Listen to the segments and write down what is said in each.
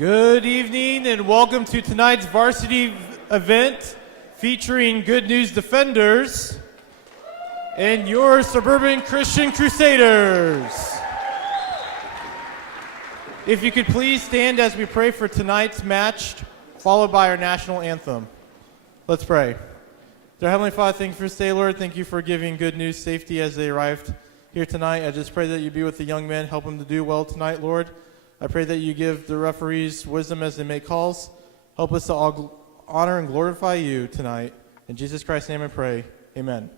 Good evening and welcome to tonight's varsity event featuring Good News Defenders and your Suburban Christian Crusaders. If you could please stand as we pray for tonight's match, followed by our national anthem. Let's pray. Dear Heavenly Father, thank you for this day, Lord. Thank you for giving Good News safety as they arrived here tonight. I just pray that you be with the young men, help them to do well tonight, Lord. I pray that you give the referees wisdom as they make calls. Help us to all honor and glorify you tonight. In Jesus Christ's name I pray. Amen.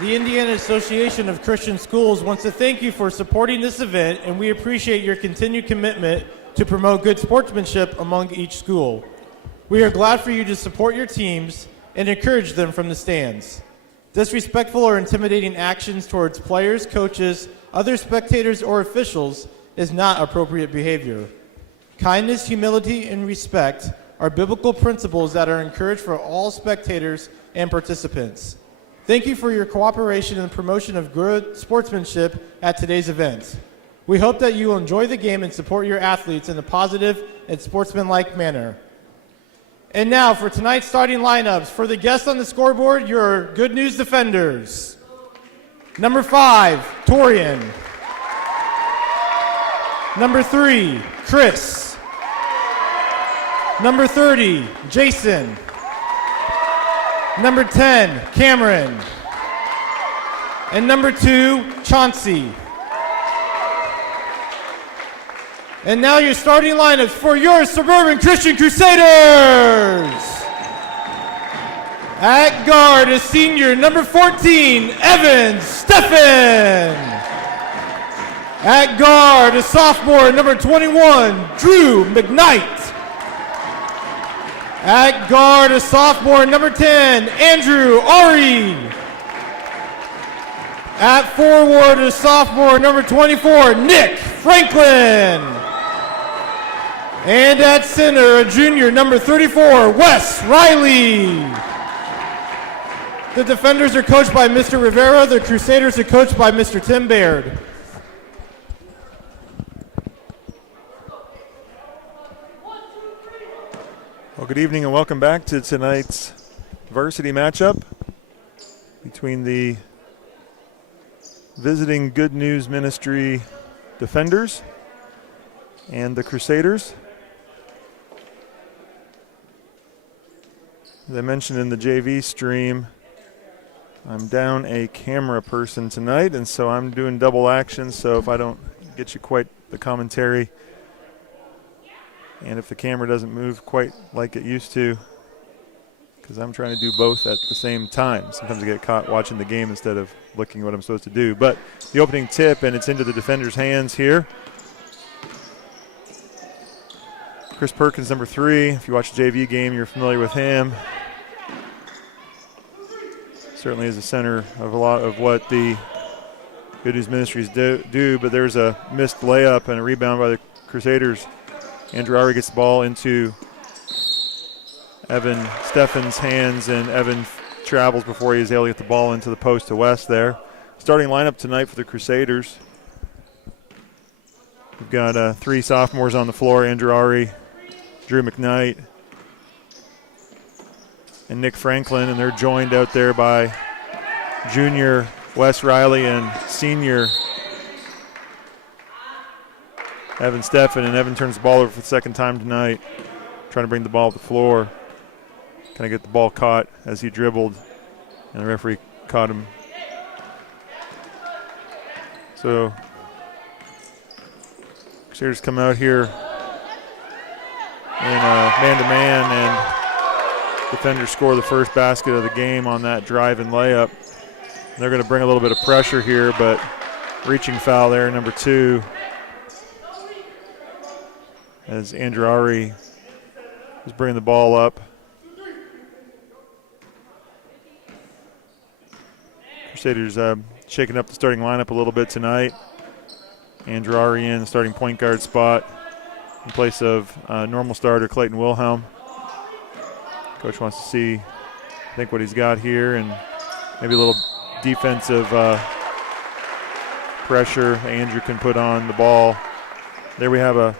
The Indiana Association of Christian Schools wants to thank you for supporting this event, and we appreciate your continued commitment to promote good sportsmanship among each school. We are glad for you to support your teams and encourage them from the stands. Disrespectful or intimidating actions towards players, coaches, other spectators, or officials is not appropriate behavior. Kindness, humility, and respect are biblical principles that are encouraged for all spectators and participants. Thank you for your cooperation in the promotion of good sportsmanship at today's event. We hope that you will enjoy the game and support your athletes in a positive and sportsmanlike manner. And now for tonight's starting lineups. For the guests on the scoreboard, your Good News Defenders. Number 5, Torian. Number 3, Chris. Number 30, Jason. Number 10, Cameron. And number 2, Chauncey. And now your starting lineups for your Suburban Christian Crusaders. At guard, a senior, number 14, Evan Steffen. At guard, a sophomore, number 21, Drew McKnight. At guard, a sophomore, number 10, Andrew Ari. At forward, a sophomore, number 24, Nick Franklin. And at center, a junior, number 34, Wes Riley. The defenders are coached by Mr. Rivera. The Crusaders are coached by Mr. Tim Baird. Well, good evening and welcome back to tonight's varsity matchup between the visiting Good News Ministry Defenders and the Crusaders. As I mentioned in the JV stream, I'm down a camera person tonight, and so I'm doing double action, so if I don't get you quite the commentary, and if the camera doesn't move quite like it used to, because I'm trying to do both at the same time. Sometimes I get caught watching the game instead of looking at what I'm supposed to do. But the opening tip, and it's into the defender's hands here. Chris Perkins, number 3. If you watch the JV game, you're familiar with him. Certainly is the center of a lot of what the Good News Ministries do, but there's a missed layup and a rebound by the Crusaders. Andrew Ari gets the ball into Evan Steffen's hands, and Evan travels before he's able to get the ball into the post to West there. starting lineup tonight for the Crusaders. We've got 3 sophomores on the floor: Andrew Ari, Drew McKnight, and Nick Franklin, and they're joined out there by junior Wes Riley and senior Evan Steffen. And Evan turns the ball over for the second time tonight, trying to bring the ball up the floor. Kind of get the ball caught as he dribbled, and the referee caught him. So Crusaders come out here in man-to-man, and defenders score the first basket of the game on that drive and layup. They're going to bring a little bit of pressure here, but reaching foul there, number 2, as Andrew Ari is bringing the ball up. Crusaders shaking up the starting lineup a little bit tonight. Andrew Ari in the starting point guard spot in place of normal starter Clayton Wilhelm. Coach wants to see, I think, what he's got here, and maybe a little defensive pressure Andrew can put on the ball. There we have a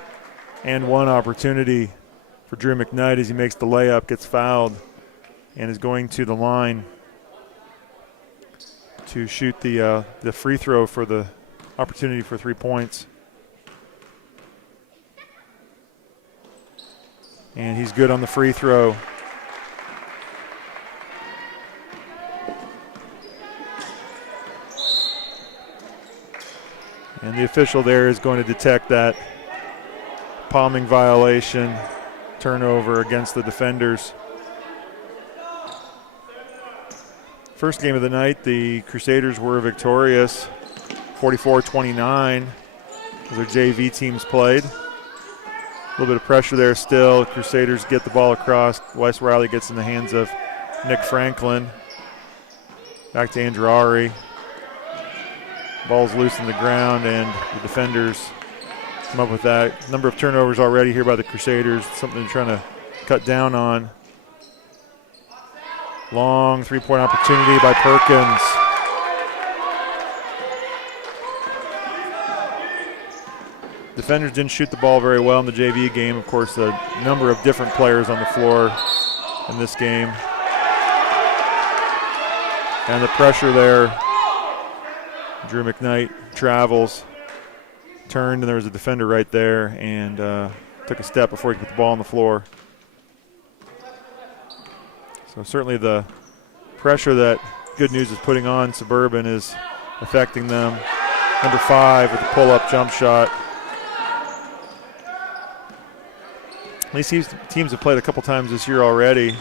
and one opportunity for Drew McKnight as he makes the layup, gets fouled, and is going to the line to shoot the free throw for the opportunity for 3 points. And he's good on the free throw. And the official there is going to detect that palming violation, turnover against the defenders. First game of the night, the Crusaders were victorious, 44-29, as their JV teams played. A little bit of pressure there still. Crusaders get the ball across. Wes Riley gets in the hands of Nick Franklin. Back to Andrew Ari. Ball's loose in the ground, and the defenders come up with that. Number of turnovers already here by the Crusaders, something they're trying to cut down on. Long three-point opportunity by Perkins. Defenders didn't shoot the ball very well in the JV game. Of course, a number of different players on the floor in this game. And the pressure there. Drew McKnight travels, turned, and there was a defender right there, and took a step before he could put the ball on the floor. So certainly the pressure that Good News is putting on Suburban is affecting them. Number 5 with the pull-up jump shot. These teams have played a couple times this year already.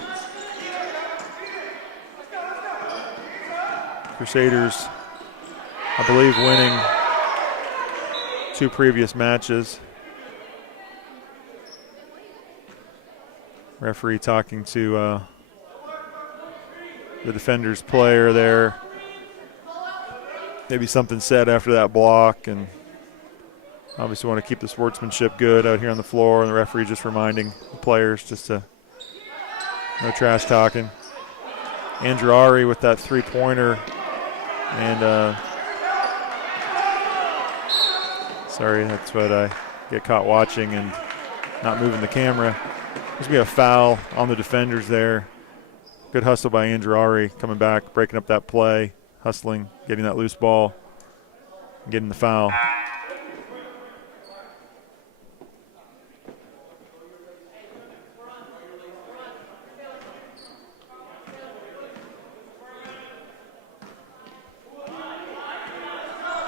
Crusaders, I believe, winning 2 previous matches. Referee talking to the defender's player there. Maybe something said after that block, and obviously want to keep the sportsmanship good out here on the floor, and the referee just reminding the players just to no trash talking. Andrew Ari with that three-pointer, and sorry, that's what I get caught watching and not moving the camera. There's going to be a foul on the defenders there. Good hustle by Andrew Ari, coming back, breaking up that play, hustling, getting that loose ball, getting the foul.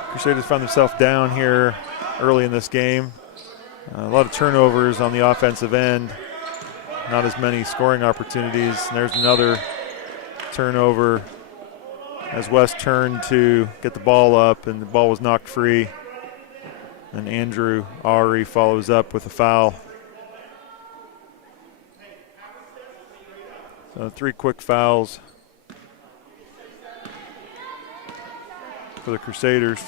Crusaders found themselves down here early in this game. A lot of turnovers on the offensive end. Not as many scoring opportunities. And there's another turnover as West turned to get the ball up, and the ball was knocked free. And Andrew Ari follows up with a foul. So 3 quick fouls for the Crusaders.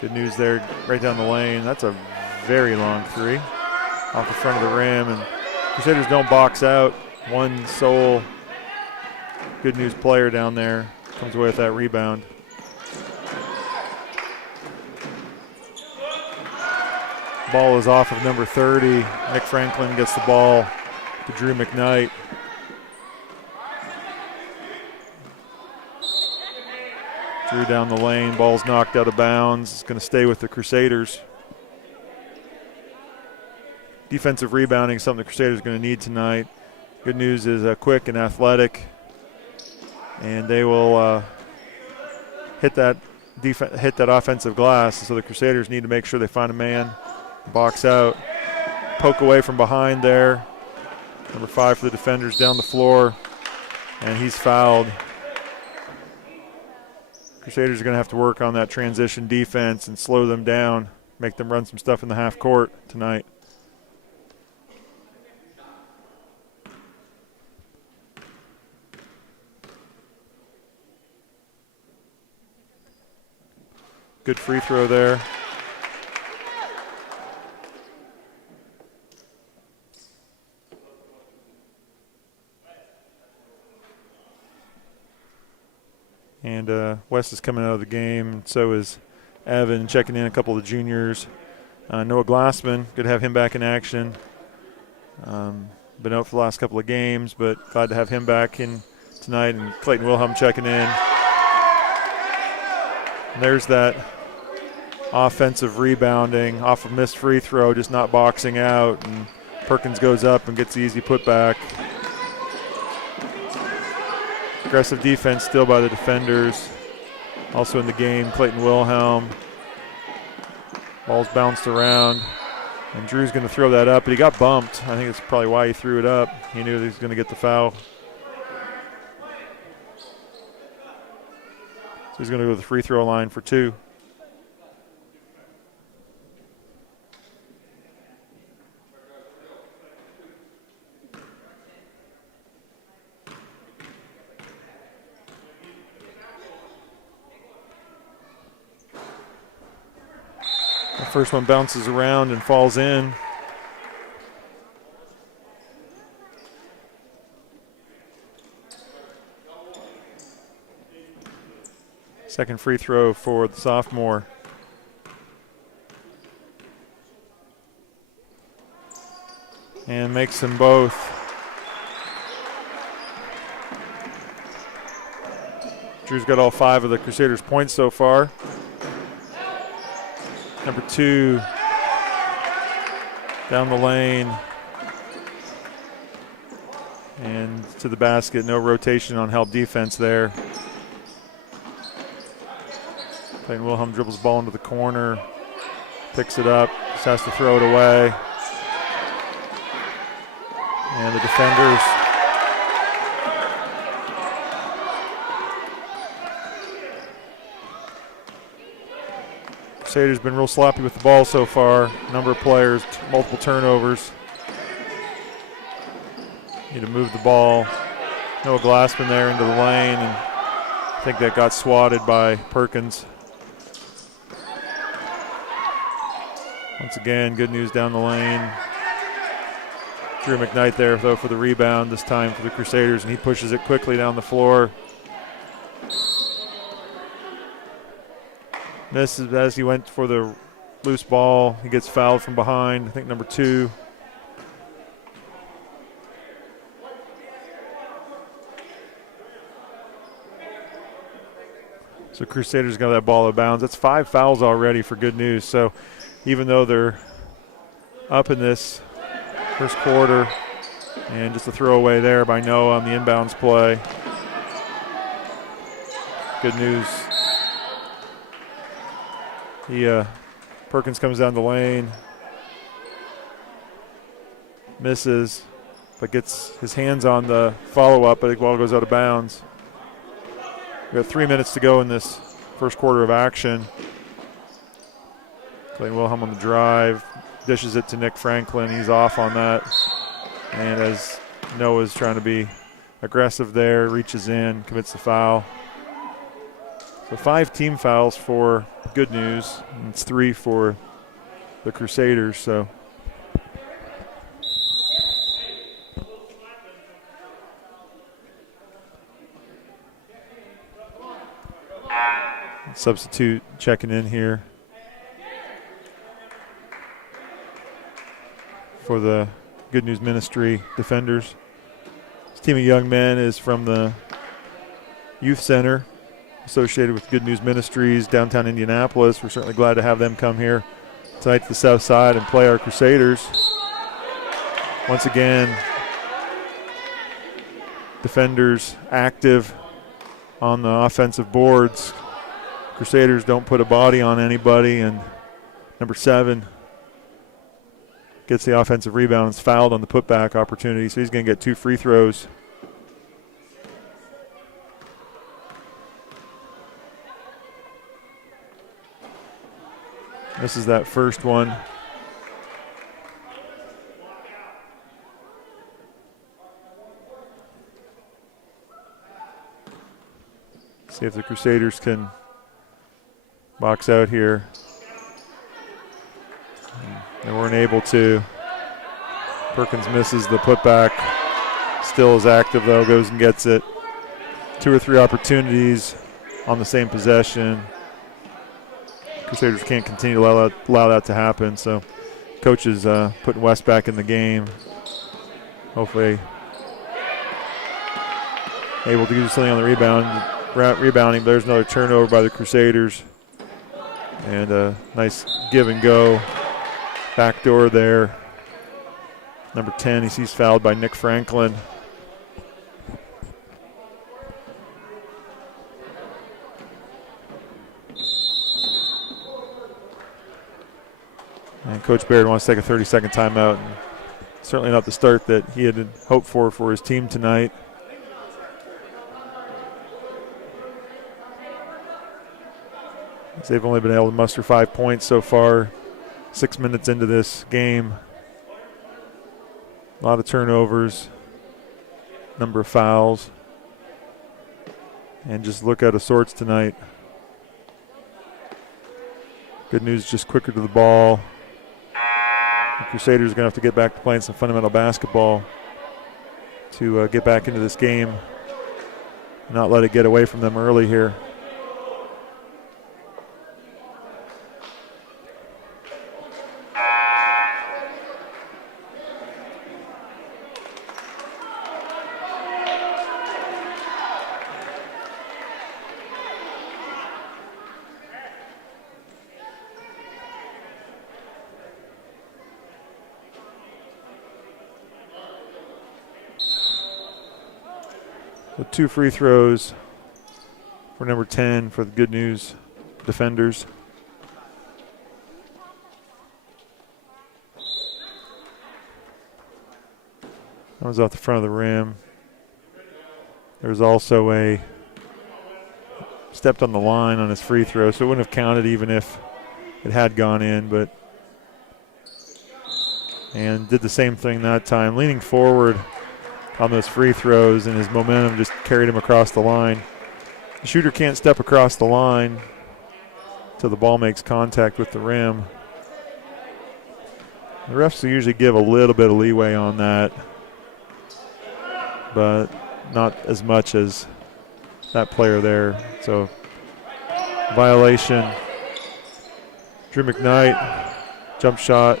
Good News there, right down the lane. That's a very long 3 off the front of the rim, and Crusaders don't box out. One sole Good News player down there comes away with that rebound. Ball is off of number 30. Nick Franklin gets the ball to Drew McKnight. Drew down the lane, ball's knocked out of bounds. It's going to stay with the Crusaders. Defensive rebounding is something the Crusaders are going to need tonight. Good News is quick and athletic, and they will hit that offensive glass. So the Crusaders need to make sure they find a man, box out, poke away from behind there. Number 5 for the defenders down the floor, and he's fouled. Crusaders are going to have to work on that transition defense and slow them down, make them run some stuff in the half court tonight. Good free throw there. And West is coming out of the game, and so is Evan, checking in a couple of the juniors. Noah Glassman, good to have him back in action. Been out for the last couple of games, but glad to have him back in tonight. And Clayton Wilhelm checking in. And there's that offensive rebounding off a missed free throw, just not boxing out. And Perkins goes up and gets the easy putback. Aggressive defense still by the defenders. Also in the game, Clayton Wilhelm. Ball's bounced around. And Drew's going to throw that up, but he got bumped. I think that's probably why he threw it up. He knew he was going to get the foul. So he's going to go to the free throw line for 2. First one bounces around and falls in. Second free throw for the sophomore. And makes them both. Drew's got all 5 of the Crusaders' points so far. Number 2 down the lane and to the basket. No rotation on help defense there. Clayton Wilhelm dribbles the ball into the corner, picks it up, just has to throw it away. And the defenders Crusaders been real sloppy with the ball so far. Number of players, multiple turnovers. Need to move the ball. Noah Glassman there into the lane, and I think that got swatted by Perkins. Once again, Good News down the lane. Drew McKnight there, though, for the rebound, this time for the Crusaders, and he pushes it quickly down the floor. Misses as he went for the loose ball. He gets fouled from behind, I think number 2. So Crusaders got that ball out of bounds. That's 5 fouls already for Good News. So even though they're up in this first quarter, and just a throwaway there by Noah on the inbounds play. Good News. Perkins comes down the lane, misses, but gets his hands on the follow-up, but the ball goes out of bounds. We've got 3 minutes to go in this first quarter of action. Clayton Wilhelm on the drive, dishes it to Nick Franklin. He's off on that. And as Noah's trying to be aggressive there, reaches in, commits the foul. So 5 team fouls for Good News, and it's 3 for the Crusaders. So substitute checking in here for the Good News Ministry defenders. This team of young men is from the youth center associated with Good News Ministries downtown Indianapolis. We're certainly glad to have them come here tonight to the south side and play our Crusaders. Once again, defenders active on the offensive boards. Crusaders don't put a body on anybody, and number 7 gets the offensive rebound and is fouled on the putback opportunity, so he's going to get 2 free throws. This is that first one. See if the Crusaders can box out here. They weren't able to. Perkins misses the putback. Still is active though, goes and gets it. 2 or 3 opportunities on the same possession. Crusaders can't continue to allow that to happen, so coach is putting West back in the game. Hopefully able to do something on the rebounding. There's another turnover by the Crusaders. And a nice give and go. Backdoor there. Number 10, he sees fouled by Nick Franklin. And Coach Baird wants to take a 30-second timeout. And certainly not the start that he had hoped for his team tonight. As they've only been able to muster 5 points so far, 6 minutes into this game. A lot of turnovers, number of fouls, and just look out of sorts tonight. Good News just quicker to the ball. The Crusaders are going to have to get back to playing some fundamental basketball to get back into this game, not let it get away from them early here. So 2 free throws for number 10 for the Good News defenders. That was off the front of the rim. There was also a stepped on the line on his free throw, so it wouldn't have counted even if it had gone in, and did the same thing that time, leaning forward on those free throws, and his momentum just carried him across the line. The shooter can't step across the line until the ball makes contact with the rim. The refs will usually give a little bit of leeway on that, but not as much as that player there. So, violation. Drew McKnight, jump shot.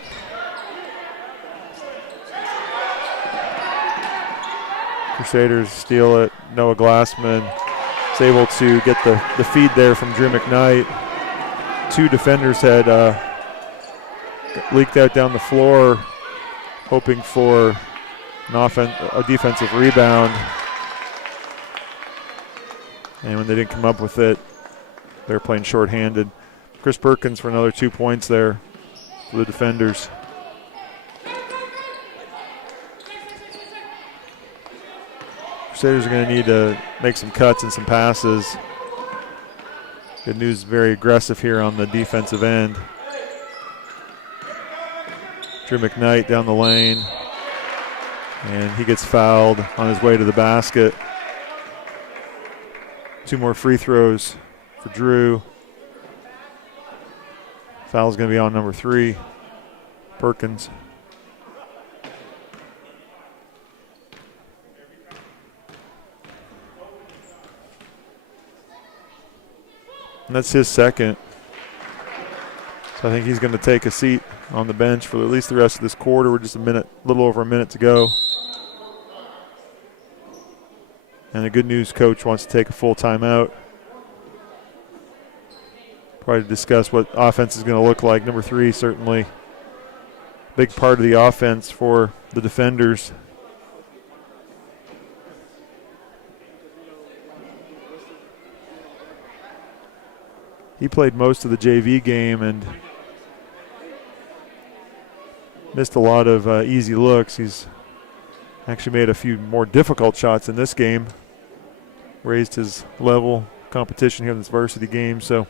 Crusaders steal it. Noah Glassman is able to get the feed there from Drew McKnight. 2 defenders had leaked out down the floor, hoping for a defensive rebound. And when they didn't come up with it, they were playing shorthanded. Chris Perkins for another 2 points there for the defenders. Crusaders are going to need to make some cuts and some passes. Good News very aggressive here on the defensive end. Drew McKnight down the lane, and he gets fouled on his way to the basket. 2 more free throws for Drew. Foul's going to be on number 3, Perkins. And that's his second. So I think he's going to take a seat on the bench for at least the rest of this quarter. We're just a little over a minute to go. And the good news, coach wants to take a full timeout. Probably to discuss what offense is going to look like. Number 3, certainly a big part of the offense for the defenders. He played most of the JV game and missed a lot of easy looks. He's actually made a few more difficult shots in this game. Raised his level competition here in this varsity game. So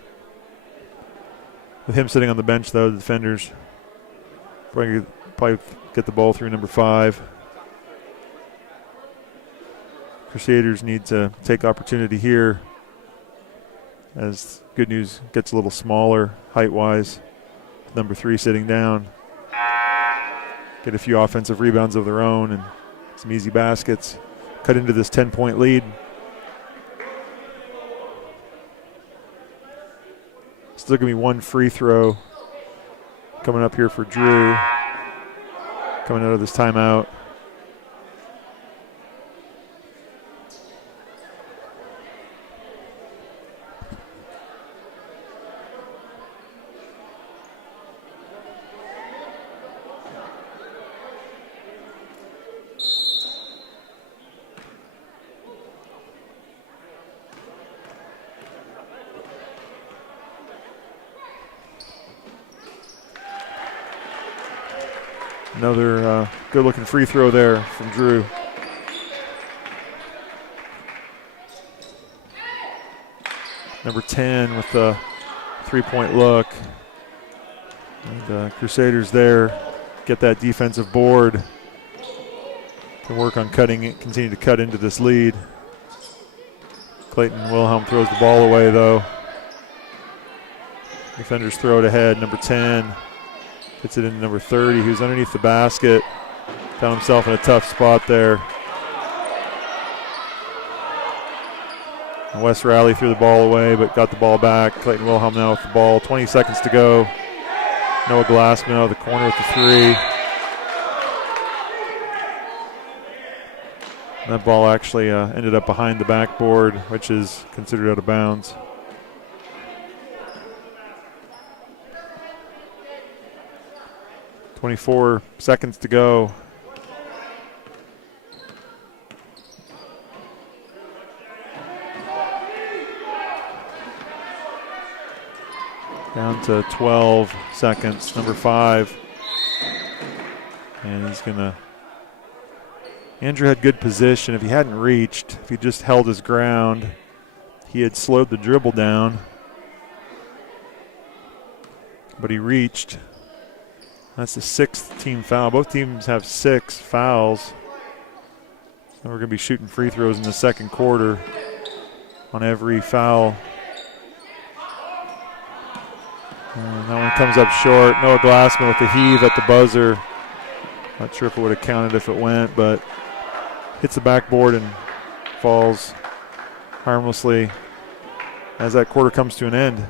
with him sitting on the bench, though, the defenders probably get the ball through number 5. Crusaders need to take opportunity here as Good News gets a little smaller height-wise. Number 3 sitting down. Get a few offensive rebounds of their own and some easy baskets. Cut into this 10-point lead. Still going to be one free throw coming up here for Drew. Coming out of this timeout. Another good-looking free throw there from Drew. Number 10 with the three-point look. And Crusaders there get that defensive board. Can work on cutting it, continue to cut into this lead. Clayton Wilhelm throws the ball away, though. Defenders throw it ahead. Number 10. Gets it into number 30, who's underneath the basket. Found himself in a tough spot there. And West Raleigh threw the ball away, but got the ball back. Clayton Wilhelm now with the ball. 20 seconds to go. Noah Glassman out of the corner with the 3. And that ball actually ended up behind the backboard, which is considered out of bounds. 24 seconds to go. Down to 12 seconds, number 5. And he's gonna, Andrew had good position. If he hadn't reached, if he just held his ground, he had slowed the dribble down. But he reached. That's the 6th team foul. Both teams have 6 fouls. And we're going to be shooting free throws in the second quarter on every foul. And that one comes up short. Noah Glassman with the heave at the buzzer. Not sure if it would have counted if it went, but hits the backboard and falls harmlessly as that quarter comes to an end.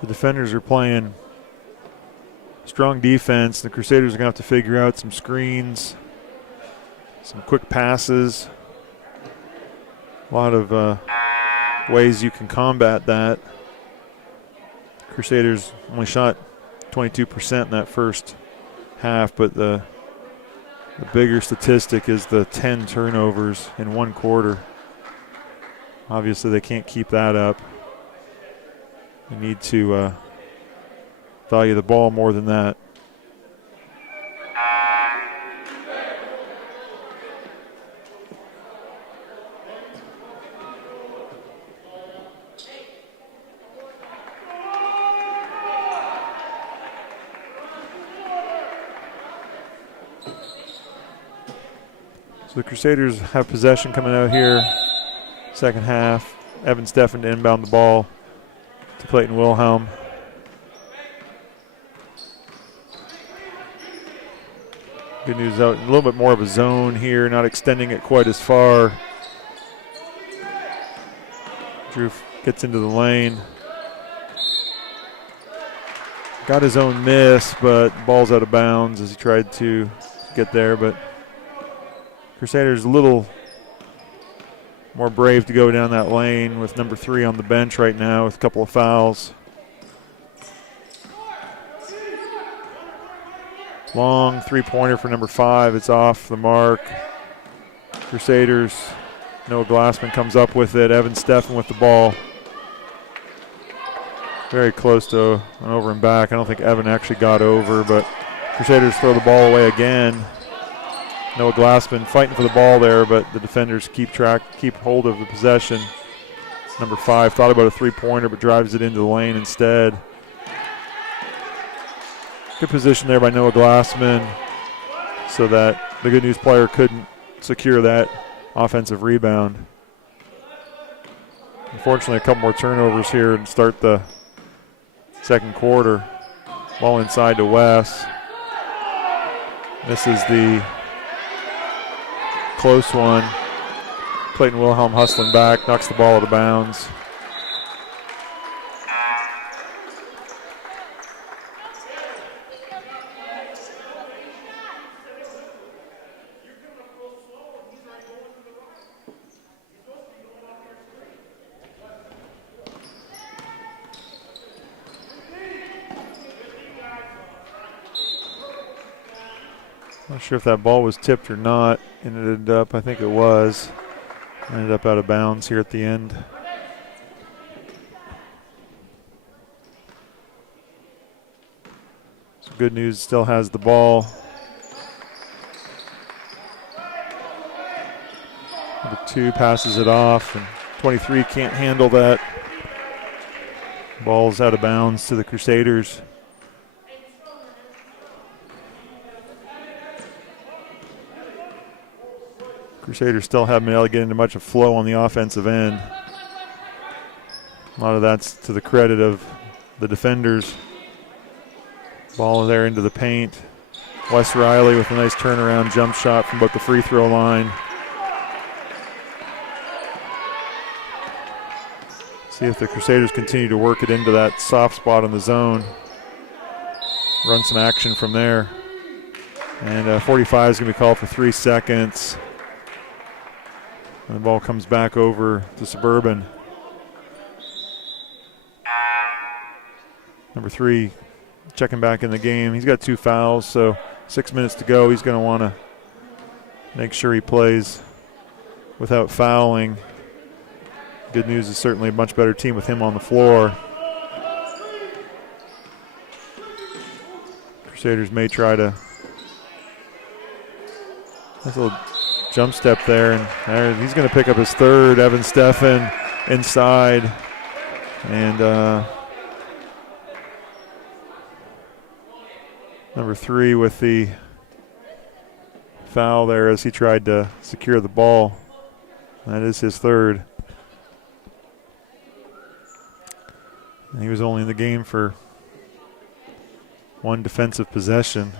The defenders are playing strong defense. The Crusaders are going to have to figure out some screens, some quick passes. A lot of ways you can combat that. Crusaders only shot 22% in that first half, but the bigger statistic is the 10 turnovers in one quarter. Obviously, they can't keep that up. We need to value the ball more than that. So the Crusaders have possession coming out here. Second half. Evan Steffen to inbound the ball to Clayton Wilhelm. Good news out, a little bit more of a zone here, not extending it quite as far. Drew gets into the lane. Got his own miss, but ball's out of bounds as he tried to get there. But Crusaders a little more brave to go down that lane with number 3 on the bench right now with a couple of fouls. Long three-pointer for number 5. It's off the mark. Crusaders, Noah Glassman comes up with it. Evan Steffen with the ball. Very close to an over and back. I don't think Evan actually got over, but Crusaders throw the ball away again. Noah Glassman fighting for the ball there, but the defenders keep hold of the possession. Number 5 thought about a three-pointer, but drives it into the lane instead. Good position there by Noah Glassman so that the Good News player couldn't secure that offensive rebound. Unfortunately, a couple more turnovers here and start the second quarter. Ball inside to Wes. This is the close one. Clayton Wilhelm hustling back, knocks the ball out of bounds. Not sure if that ball was tipped or not. Ended up, I think it was. Ended up out of bounds here at the end. So Good News still has the ball. Number 2 passes it off, and 23 can't handle that. Ball's out of bounds to the Crusaders. Crusaders still haven't been able to get into much of flow on the offensive end. A lot of that's to the credit of the defenders. Ball there into the paint. Wes Riley with a nice turnaround jump shot from about the free throw line. See if the Crusaders continue to work it into that soft spot in the zone. Run some action from there. And 45 is going to be called for 3 seconds. And the ball comes back over to Suburban. Number 3 checking back in the game. He's got 2 fouls, so 6 minutes to go. He's going to want to make sure he plays without fouling. Good News is certainly a much better team with him on the floor. Crusaders may try to. That's a little jump step there, and he's going to pick up his 3rd. Evan Steffen inside, and number 3 with the foul there as he tried to secure the ball. That is his 3rd. And he was only in the game for 1 defensive possession.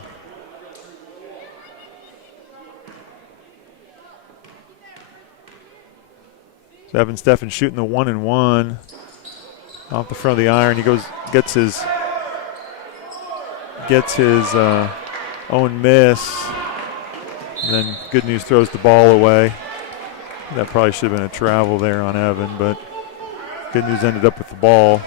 So Evan Steffen shooting the 1-and-1 off the front of the iron. He gets his own miss. And then Good News throws the ball away. That probably should have been a travel there on Evan, but Good News ended up with the ball.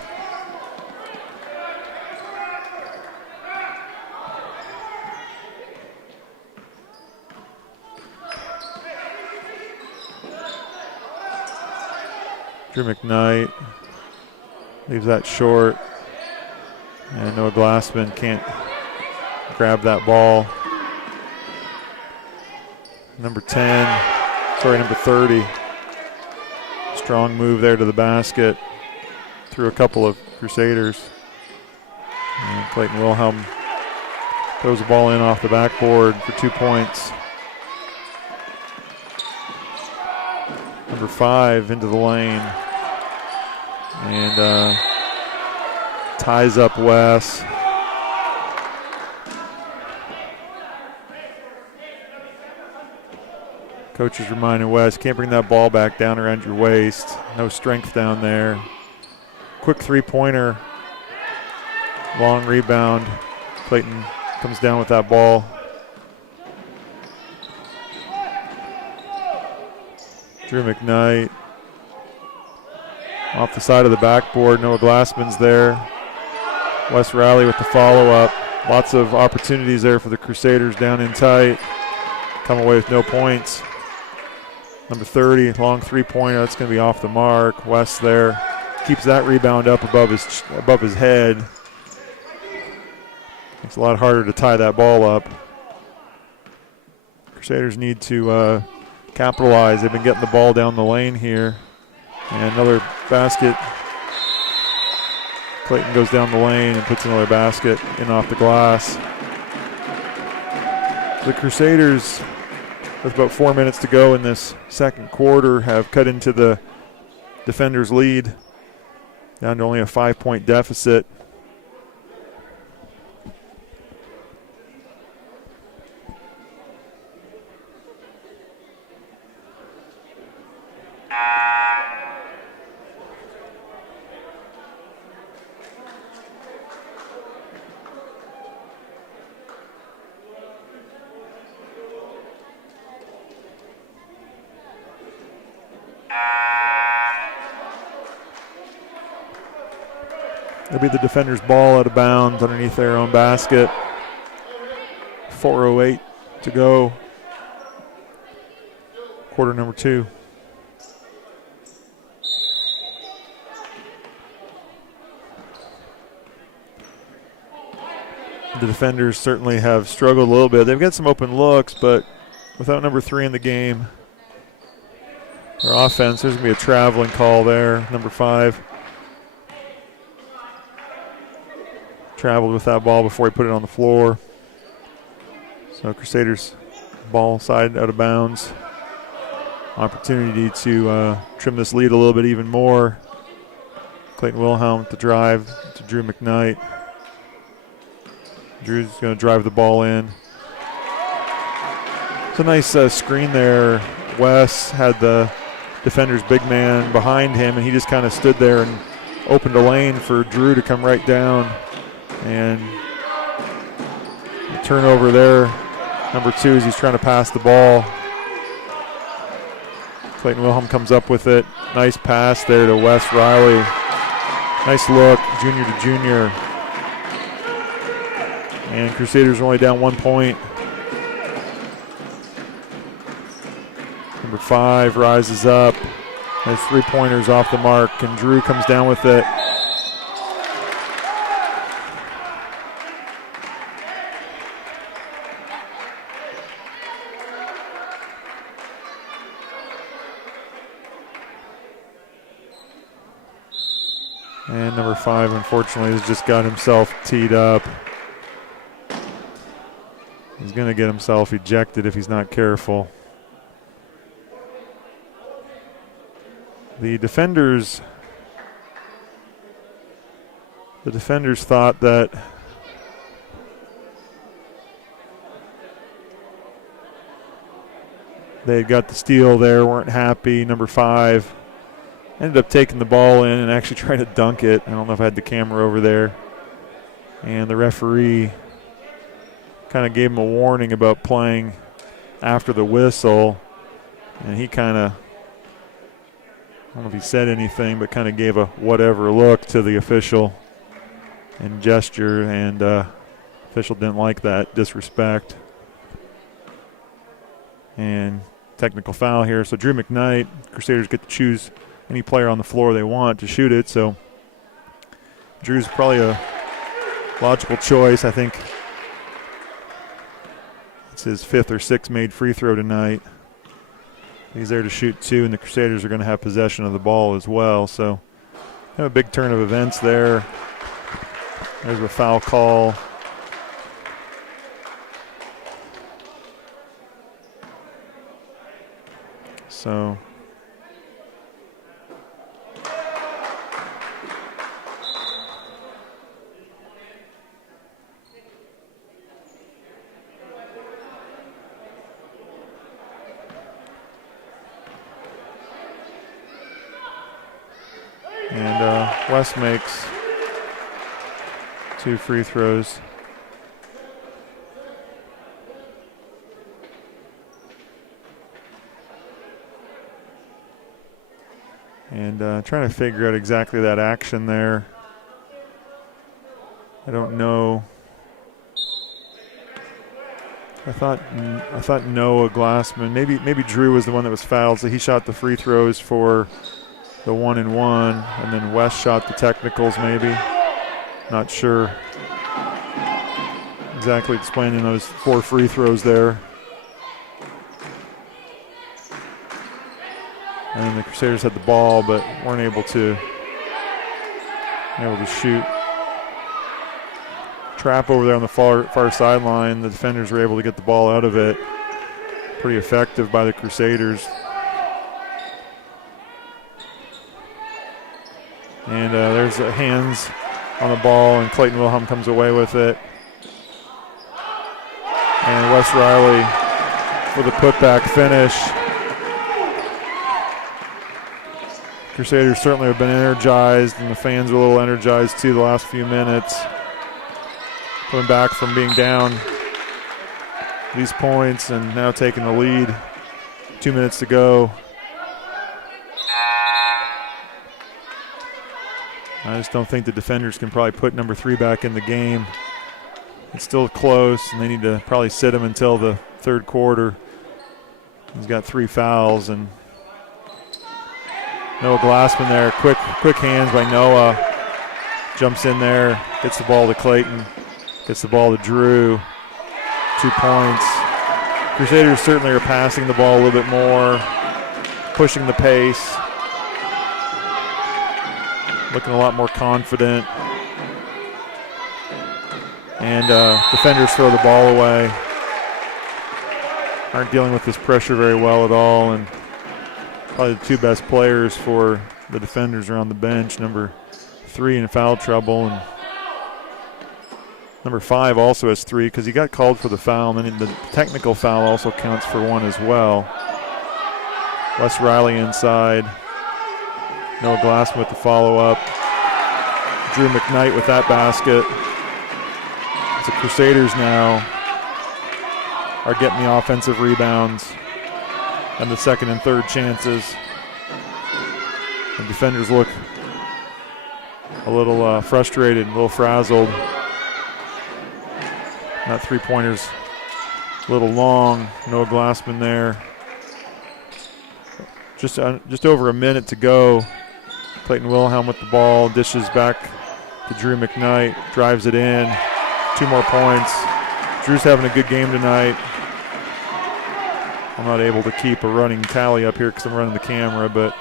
Drew McKnight leaves that short, and Noah Glassman can't grab that ball. Number 30. Strong move there to the basket through a couple of Crusaders. And Clayton Wilhelm throws the ball in off the backboard for 2 points. Number 5 into the lane. And ties up Wes. Coach is reminding Wes, can't bring that ball back down around your waist. No strength down there. Quick three-pointer. Long rebound. Clayton comes down with that ball. Drew McKnight. Off the side of the backboard, Noah Glassman's there. Wes Riley with the follow-up. Lots of opportunities there for the Crusaders down in tight. Come away with no points. Number 30, long three-pointer. That's going to be off the mark. Wes there keeps that rebound up above his head. Makes it a lot harder to tie that ball up. Crusaders need to capitalize. They've been getting the ball down the lane here. And another basket. Clayton goes down the lane and puts another basket in off the glass. The Crusaders, with about 4 minutes to go in this second quarter, have cut into the defenders' lead, down to only a 5-point deficit. It'll be the defender's ball out of bounds underneath their own basket. 4:08 to go. Quarter number 2. The defenders certainly have struggled a little bit. They've got some open looks, but without number 3 in the game, their offense, there's going to be a traveling call there. Number 5 traveled with that ball before he put it on the floor. So Crusaders ball side out of bounds. Opportunity to trim this lead a little bit even more. Clayton Wilhelm with the drive to Drew McKnight. Drew's going to drive the ball in. It's a nice screen there. Wes had the defender's big man behind him, and he just kind of stood there and opened a lane for Drew to come right down. And the turnover there, number 2, as he's trying to pass the ball. Clayton Wilhelm comes up with it. Nice pass there to Wes Riley. Nice look, junior to junior. And Crusaders are only down 1 point. Number 5 rises up. Has 3-pointers off the mark, and Drew comes down with it. And number 5, unfortunately, has just got himself teed up. He's going to get himself ejected if he's not careful. The defenders thought that they had got the steal there, weren't happy. Number 5 ended up taking the ball in and actually trying to dunk it. I don't know if I had the camera over there. And the referee kind of gave him a warning about playing after the whistle. And he kind of, I don't know if he said anything, but kind of gave a whatever look to the official and gesture. And official didn't like that disrespect. And technical foul here. So Drew McKnight, Crusaders get to choose any player on the floor they want to shoot it. So Drew's probably a logical choice. I think it's his 5th or 6th made free throw tonight. He's there to shoot 2, and the Crusaders are going to have possession of the ball as well. So have a big turn of events there. There's a foul call. So And West makes 2 free throws. And trying to figure out exactly that action there. I don't know. I thought Noah Glassman, maybe Drew was the one that was fouled, so he shot the free throws for the 1-and-1, and then West shot the technicals maybe. Not sure exactly explaining those 4 free throws there. And the Crusaders had the ball, but weren't able to shoot. Trap over there on the far sideline. The defenders were able to get the ball out of it. Pretty effective by the Crusaders. And there's the hands on the ball, and Clayton Wilhelm comes away with it. And Wes Riley with a putback finish. Crusaders certainly have been energized, and the fans are a little energized too the last few minutes. Coming back from being down these points and now taking the lead. 2 minutes to go. I just don't think the defenders can probably put number 3 back in the game. It's still close, and they need to probably sit him until the third quarter. He's got 3 fouls, and Noah Glassman there. Quick hands by Noah. Jumps in there, gets the ball to Clayton, gets the ball to Drew. 2 points. Crusaders certainly are passing the ball a little bit more, pushing the pace, looking a lot more confident. And defenders throw the ball away. Aren't dealing with this pressure very well at all, and probably the 2 best players for the defenders are on the bench. Number 3 in foul trouble, and number 5 also has 3 because he got called for the foul, and then the technical foul also counts for 1 as well. Wes Riley inside. Noah Glassman with the follow-up. Drew McKnight with that basket. The Crusaders now are getting the offensive rebounds and the second and third chances. The defenders look a little frustrated, a little frazzled. That 3-pointer's a little long. Noah Glassman there. Just over a minute to go. Clayton Wilhelm with the ball, dishes back to Drew McKnight, drives it in. 2 more points. Drew's having a good game tonight. I'm not able to keep a running tally up here because I'm running the camera, but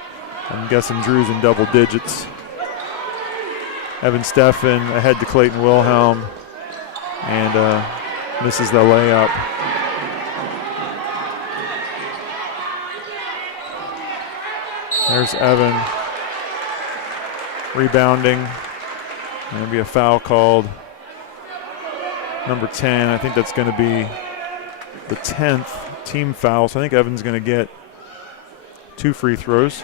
I'm guessing Drew's in double digits. Evan Steffen ahead to Clayton Wilhelm, and misses the layup. There's Evan rebounding. There'll be a foul called. Number 10, I think that's going to be the 10th team foul. So I think Evan's going to get 2 free throws.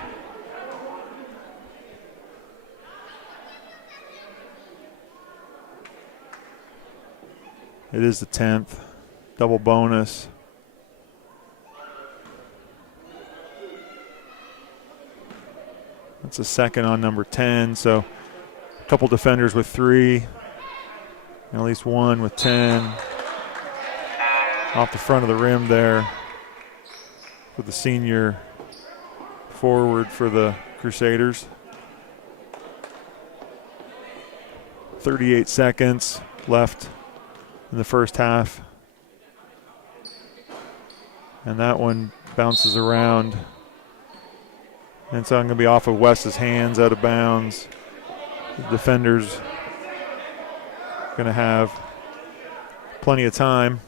It is the 10th. Double bonus. That's a second on number 10. So a couple defenders with 3. And at least 1 with 10. Off the front of the rim there for the senior forward for the Crusaders. 38 seconds left in the first half. And that one bounces around. And so I'm going to be off of Wes's hands, out of bounds. The defenders going to have plenty of time.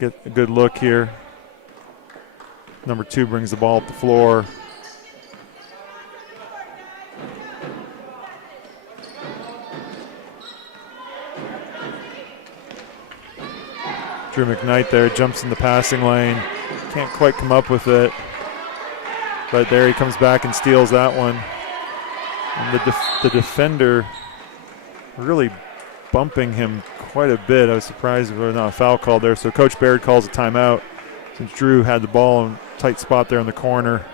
Get a good look here. Number 2 brings the ball up the floor. Drew McKnight there, jumps in the passing lane. Can't quite come up with it. But there he comes back and steals that one. And the defender really bumping him quite a bit. I was surprised there was not a foul called there. So Coach Baird calls a timeout since Drew had the ball in a tight spot there in the corner.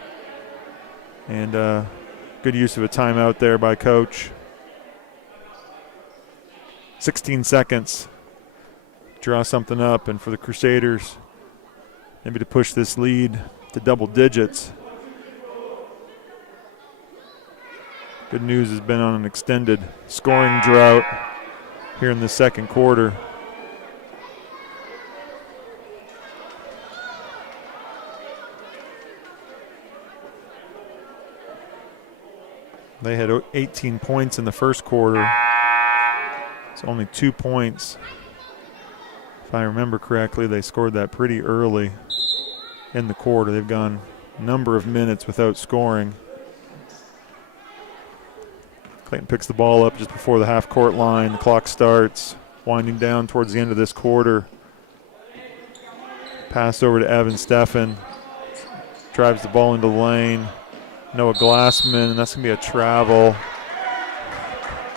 And good use of a timeout there by Coach. 16 seconds. Draw something up, and for the Crusaders, maybe to push this lead to double digits. Good news has been on an extended scoring drought here in the second quarter. They had 18 points in the first quarter. It's only 2 points. If I remember correctly, they scored that pretty early in the quarter. They've gone a number of minutes without scoring. Clayton picks the ball up just before the half-court line. The clock starts, winding down towards the end of this quarter. Pass over to Evan Steffen. Drives the ball into the lane. Noah Glassman, and that's going to be a travel.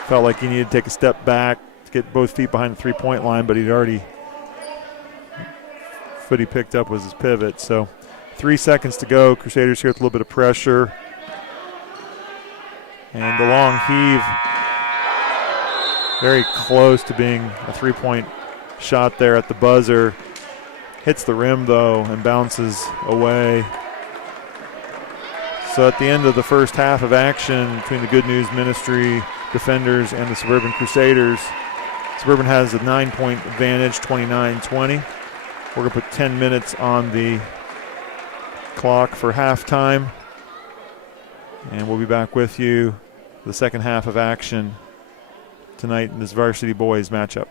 Felt like he needed to take a step back to get both feet behind the three-point line, but he'd already foot he picked up was his pivot. So 3 seconds to go. Crusaders here with a little bit of pressure. And the long heave, very close to being a three-point shot there at the buzzer. Hits the rim, though, and bounces away. So at the end of the first half of action between the Good News Ministry defenders and the Suburban Crusaders, Suburban has a 9-point advantage, 29-20. We're going to put 10 minutes on the clock for halftime. And we'll be back with you for the second half of action tonight in this Varsity Boys matchup.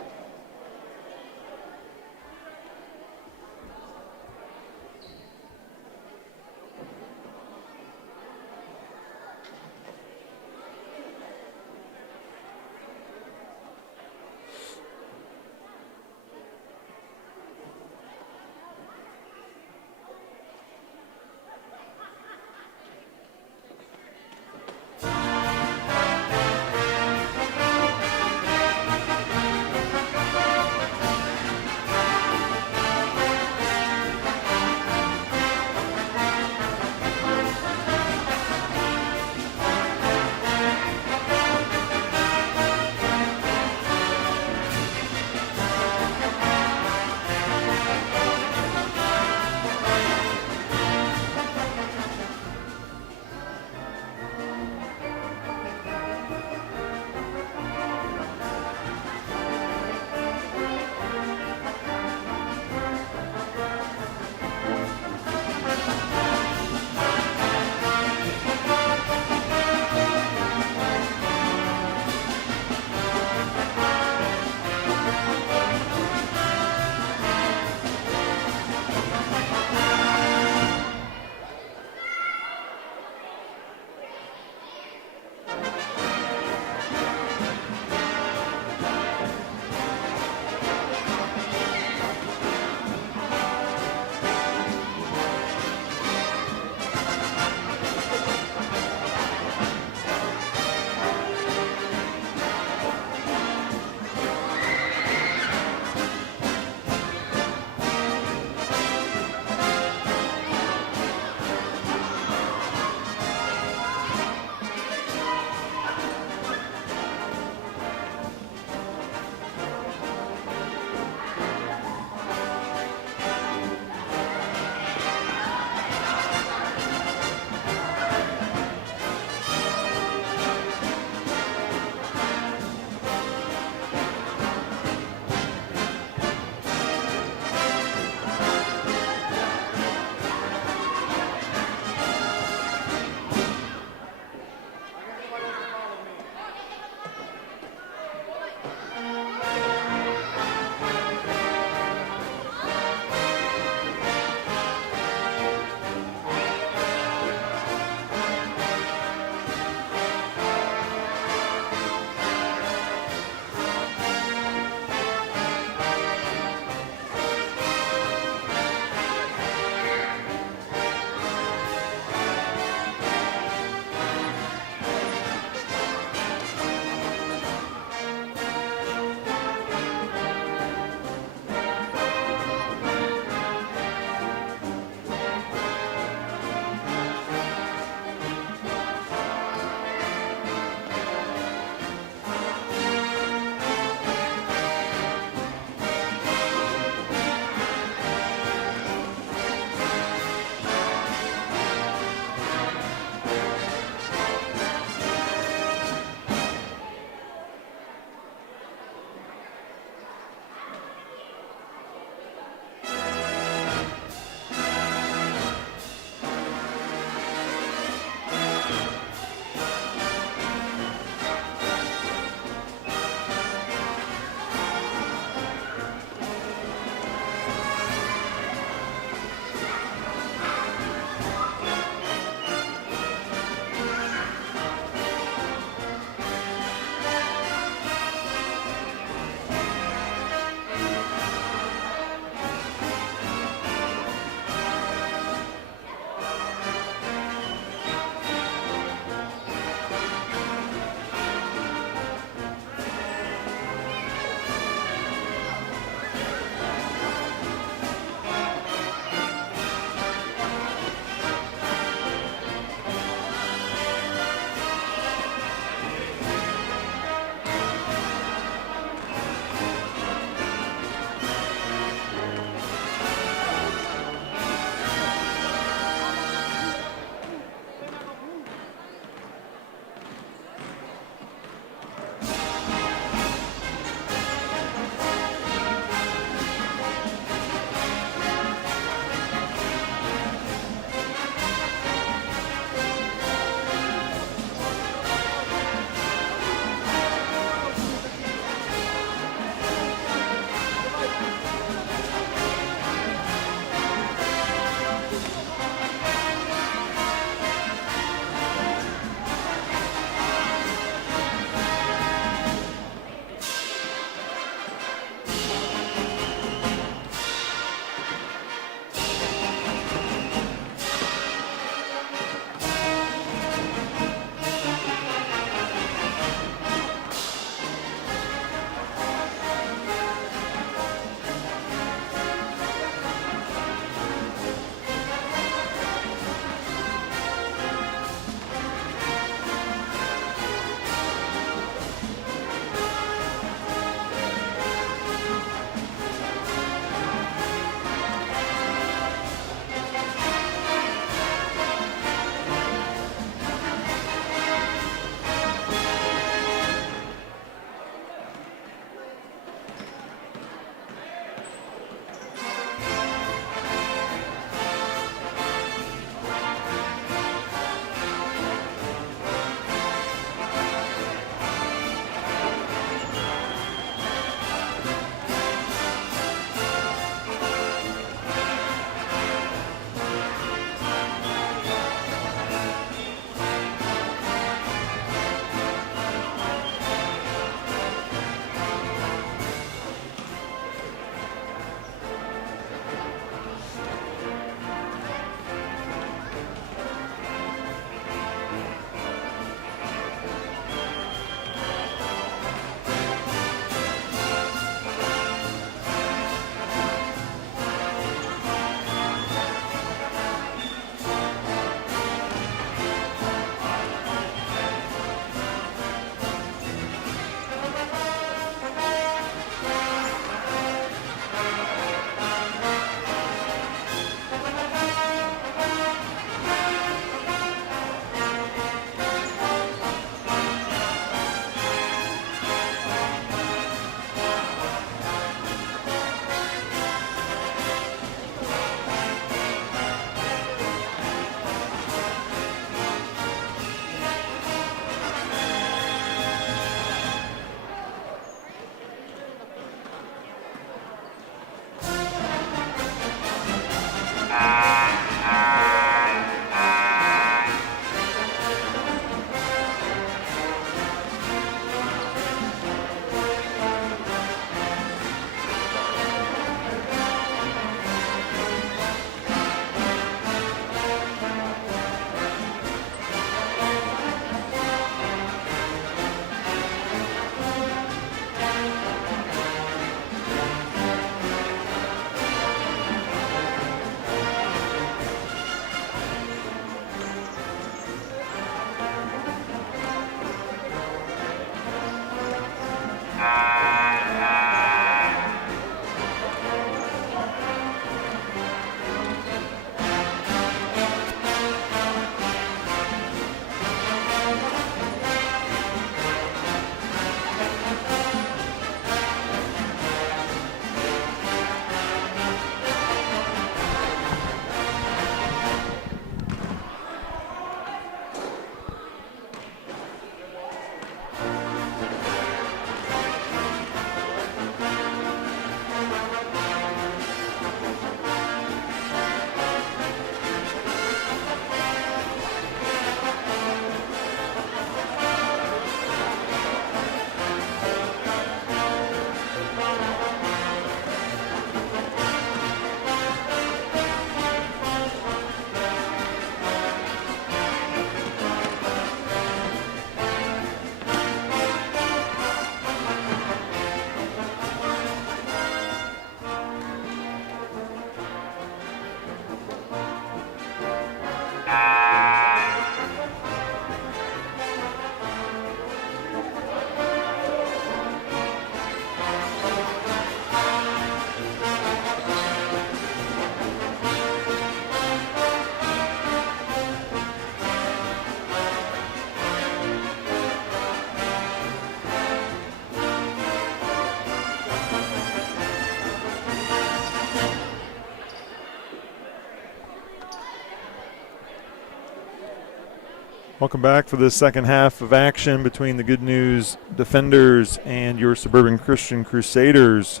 Welcome back for the second half of action between the Good News Defenders and your Suburban Christian Crusaders.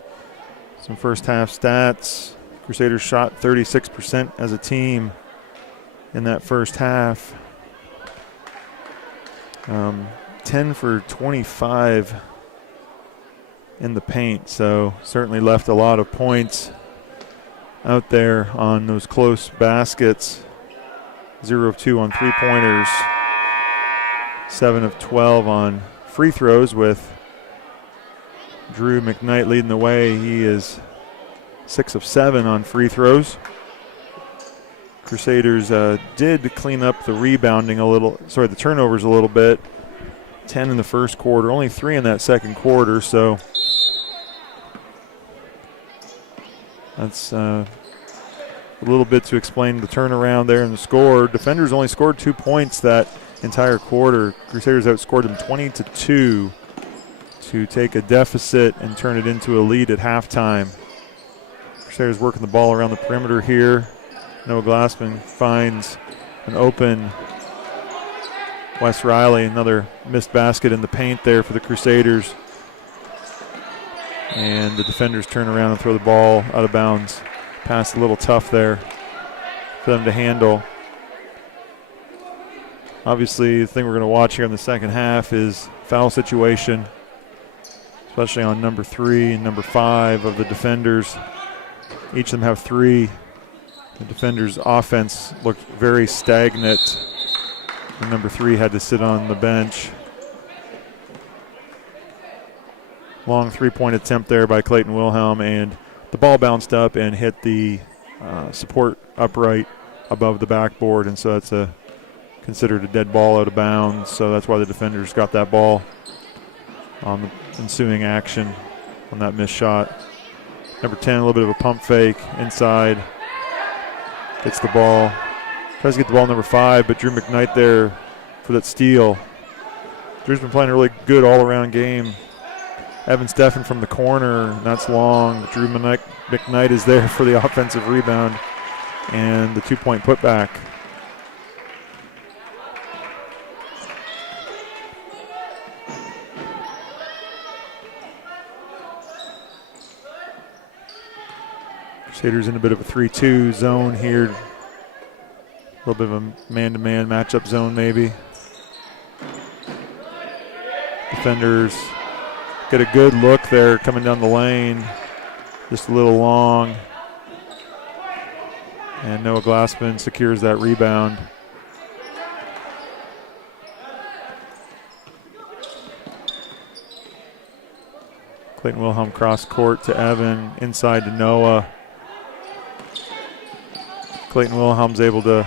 Some first half stats. Crusaders shot 36% as a team in that first half. 10 for 25 in the paint, so certainly left a lot of points out there on those close baskets. 0 of 2 on three-pointers. 7 of 12 on free throws, with Drew McKnight leading the way. He is 6 of 7 on free throws. Crusaders did clean up the rebounding a little, the turnovers a little bit. 10 in the first quarter, only 3 in that second quarter, so that's a little bit to explain the turnaround there in the score. Defenders only scored 2 points that entire quarter. Crusaders outscored them 20-2 to take a deficit and turn it into a lead at halftime. Crusaders working the ball around the perimeter here. Noah Glassman finds an open Wes Riley, another missed basket in the paint there for the Crusaders. And the defenders turn around and throw the ball out of bounds. Pass a little tough there for them to handle. Obviously, the thing we're going to watch here in the second half is foul situation, especially on number 3 and number 5 of the defenders. Each of them have 3. The defenders' offense looked very stagnant. And number 3 had to sit on the bench. Long three-point attempt there by Clayton Wilhelm, and the ball bounced up and hit the support upright above the backboard, and so that's considered a dead ball out of bounds. So that's why the defenders got that ball on the ensuing action on that missed shot. Number 10, a little bit of a pump fake inside. Gets the ball. Tries to get the ball number 5, but Drew McKnight there for that steal. Drew's been playing a really good all-around game. Evan Steffen from the corner, and that's long. Drew McKnight is there for the offensive rebound and the 2-point putback. Crusaders in a bit of a 3-2 zone here. A little bit of a man-to-man matchup zone maybe. Defenders get a good look there coming down the lane. Just a little long. And Noah Glassman secures that rebound. Clayton Wilhelm cross court to Evan, inside to Noah. Clayton Wilhelm's able to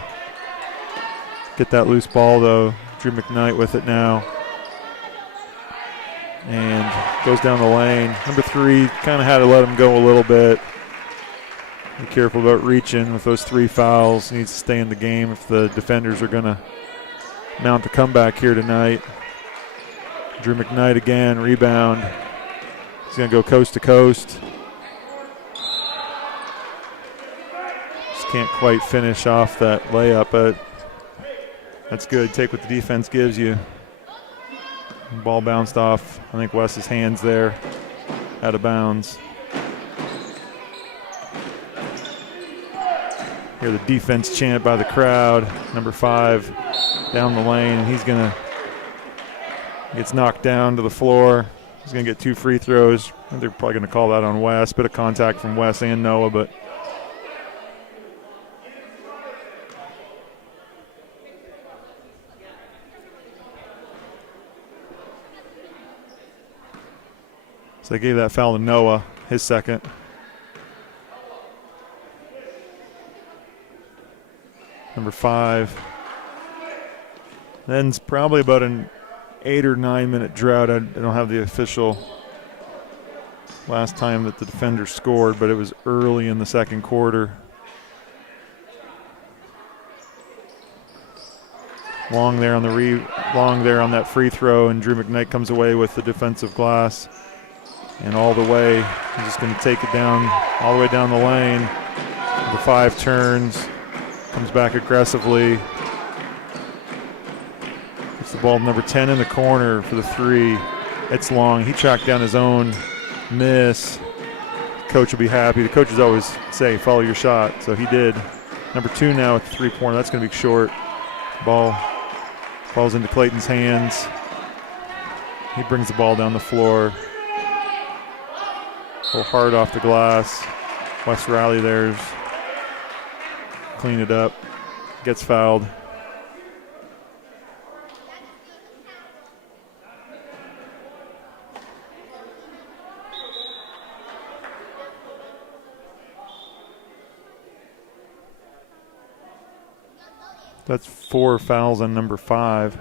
get that loose ball though. Drew McKnight with it now. And goes down the lane. Number 3 kind of had to let him go a little bit. Be careful about reaching with those 3 fouls. Needs to stay in the game if the defenders are going to mount the comeback here tonight. Drew McKnight again, rebound. He's going to go coast to coast. Just can't quite finish off that layup, but that's good. Take what the defense gives you. Ball bounced off, I think, Wes's hands there, out of bounds. Hear the defense chant by the crowd. Number 5 down the lane, and gets knocked down to the floor. He's going to get 2 free throws. I think they're probably going to call that on Wes. Bit of contact from Wes and Noah, but so they gave that foul to Noah, his second. Number 5. Then it's probably about an 8 or 9 minute drought. I don't have the official last time that the defender scored, but it was early in the second quarter. Long there on that free throw, and Drew McKnight comes away with the defensive glass. And all the way, he's just going to take it down, all the way down the lane. The 5 turns, comes back aggressively. the ball to number 10 in the corner for the three. It's long. He tracked down his own miss. Coach will be happy. The coaches always say, follow your shot. So he did. Number 2 now at the three-pointer. That's going to be short. Ball falls into Clayton's hands. He brings the ball down the floor. A little hard off the glass. West Riley there's. Clean it up. Gets fouled. That's 4 fouls on number 5.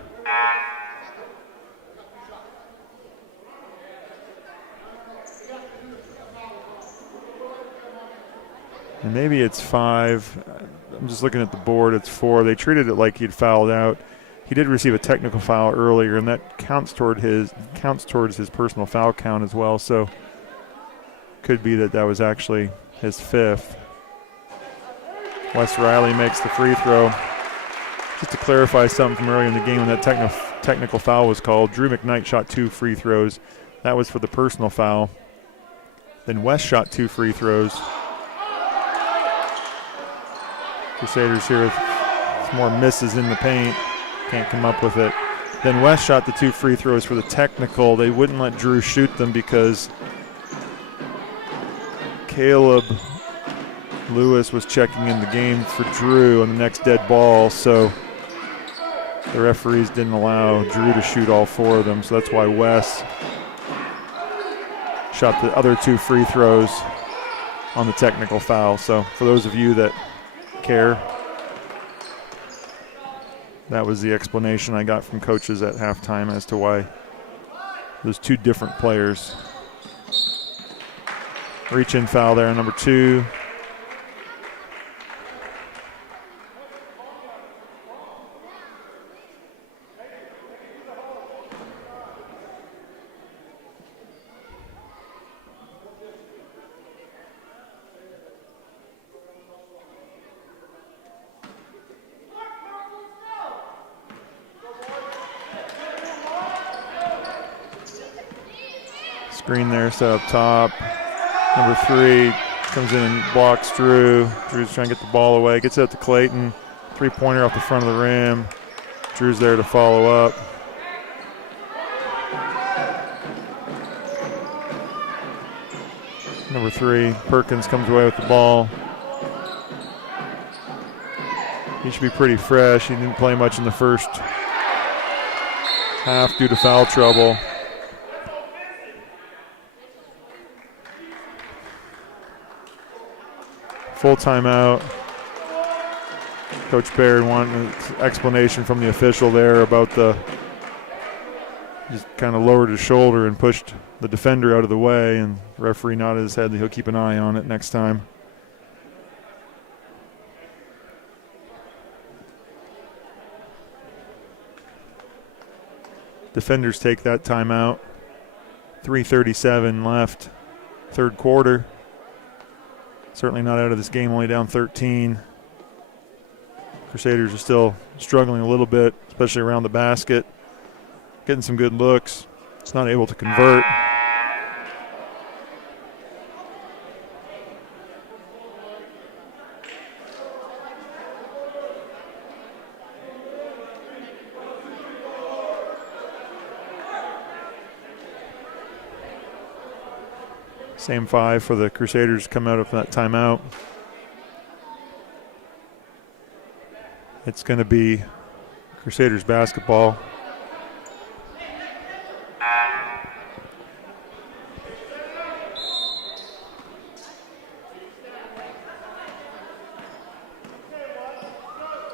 And maybe it's 5. I'm just looking at the board. It's 4. They treated it like he'd fouled out. He did receive a technical foul earlier, and that counts towards his personal foul count as well. So could be that was actually his 5th. West Riley makes the free throw. Just to clarify something from earlier in the game when that technical foul was called, Drew McKnight shot 2 free throws. That was for the personal foul. Then West shot 2 free throws. Crusaders here with more misses in the paint. Can't come up with it. Then West shot the 2 free throws for the technical. They wouldn't let Drew shoot them because Caleb Lewis was checking in the game for Drew on the next dead ball, so the referees didn't allow Drew to shoot all 4 of them, so that's why West shot the other 2 free throws on the technical foul. So for those of you that care, that was the explanation I got from coaches at halftime as to why those 2 different players. Reach-in foul there on number 2. Screen there, set up top. Number 3 comes in and blocks Drew. Drew's trying to get the ball away. Gets it up to Clayton. 3-pointer off the front of the rim. Drew's there to follow up. Number 3, Perkins comes away with the ball. He should be pretty fresh. He didn't play much in the first half due to foul trouble. Full timeout. Coach Baird wanted an explanation from the official there about just kind of lowered his shoulder and pushed the defender out of the way, and the referee nodded his head that he'll keep an eye on it next time. Defenders take that timeout. 3:37 left, third quarter. Certainly not out of this game, only down 13. Crusaders are still struggling a little bit, especially around the basket. Getting some good looks. It's not able to convert. Same 5 for the Crusaders come out of that timeout. It's going to be Crusaders basketball.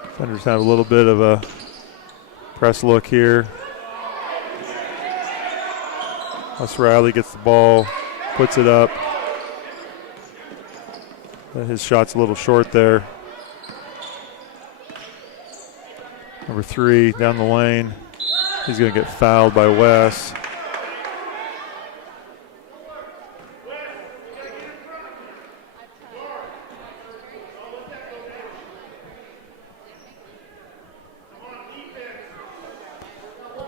Defenders have a little bit of a press look here. Wes Riley gets the ball, puts it up. His shot's a little short there. Number 3 down the lane. He's going to get fouled by Wes.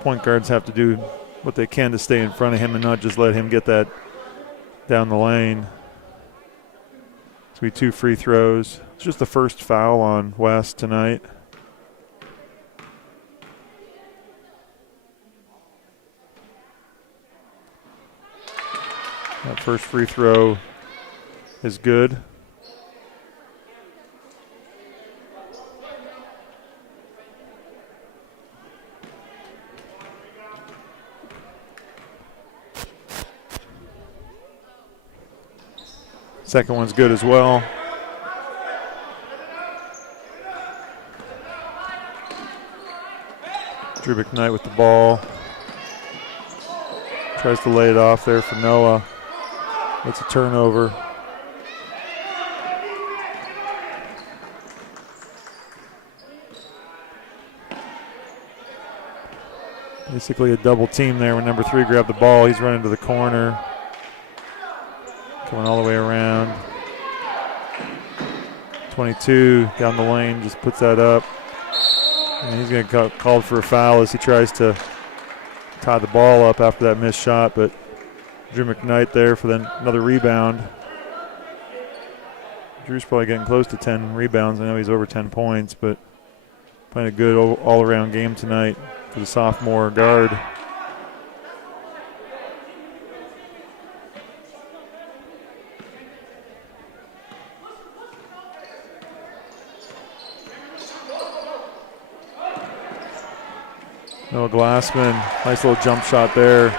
point guards have to do what they can to stay in front of him and not just let him get that down the lane. It's going to be 2 free throws. It's just the first foul on West tonight. That first free throw is good. Second one's good as well. Drew McKnight with the ball. Tries to lay it off there for Noah. It's a turnover. Basically a double team there when number 3 grabbed the ball. He's running to the corner. Going all the way around. 22 down the lane, just puts that up. And he's going to get called for a foul as he tries to tie the ball up after that missed shot, but Drew McKnight there for then another rebound. Drew's probably getting close to 10 rebounds. I know he's over 10 points, but playing a good all-around game tonight for the sophomore guard. Noah Glassman, nice little jump shot there.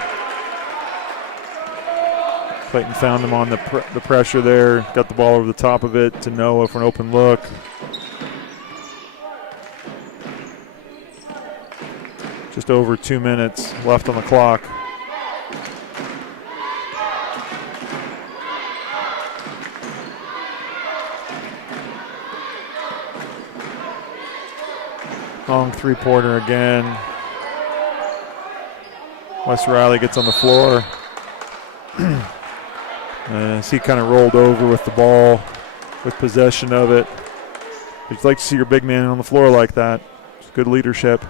Clayton found him on the pressure there, got the ball over the top of it to Noah for an open look. Just over 2 minutes left on the clock. Long three-pointer again. Wes Riley gets on the floor. As he kind of rolled over with the ball, with possession of it. You'd like to see your big man on the floor like that. It's good leadership.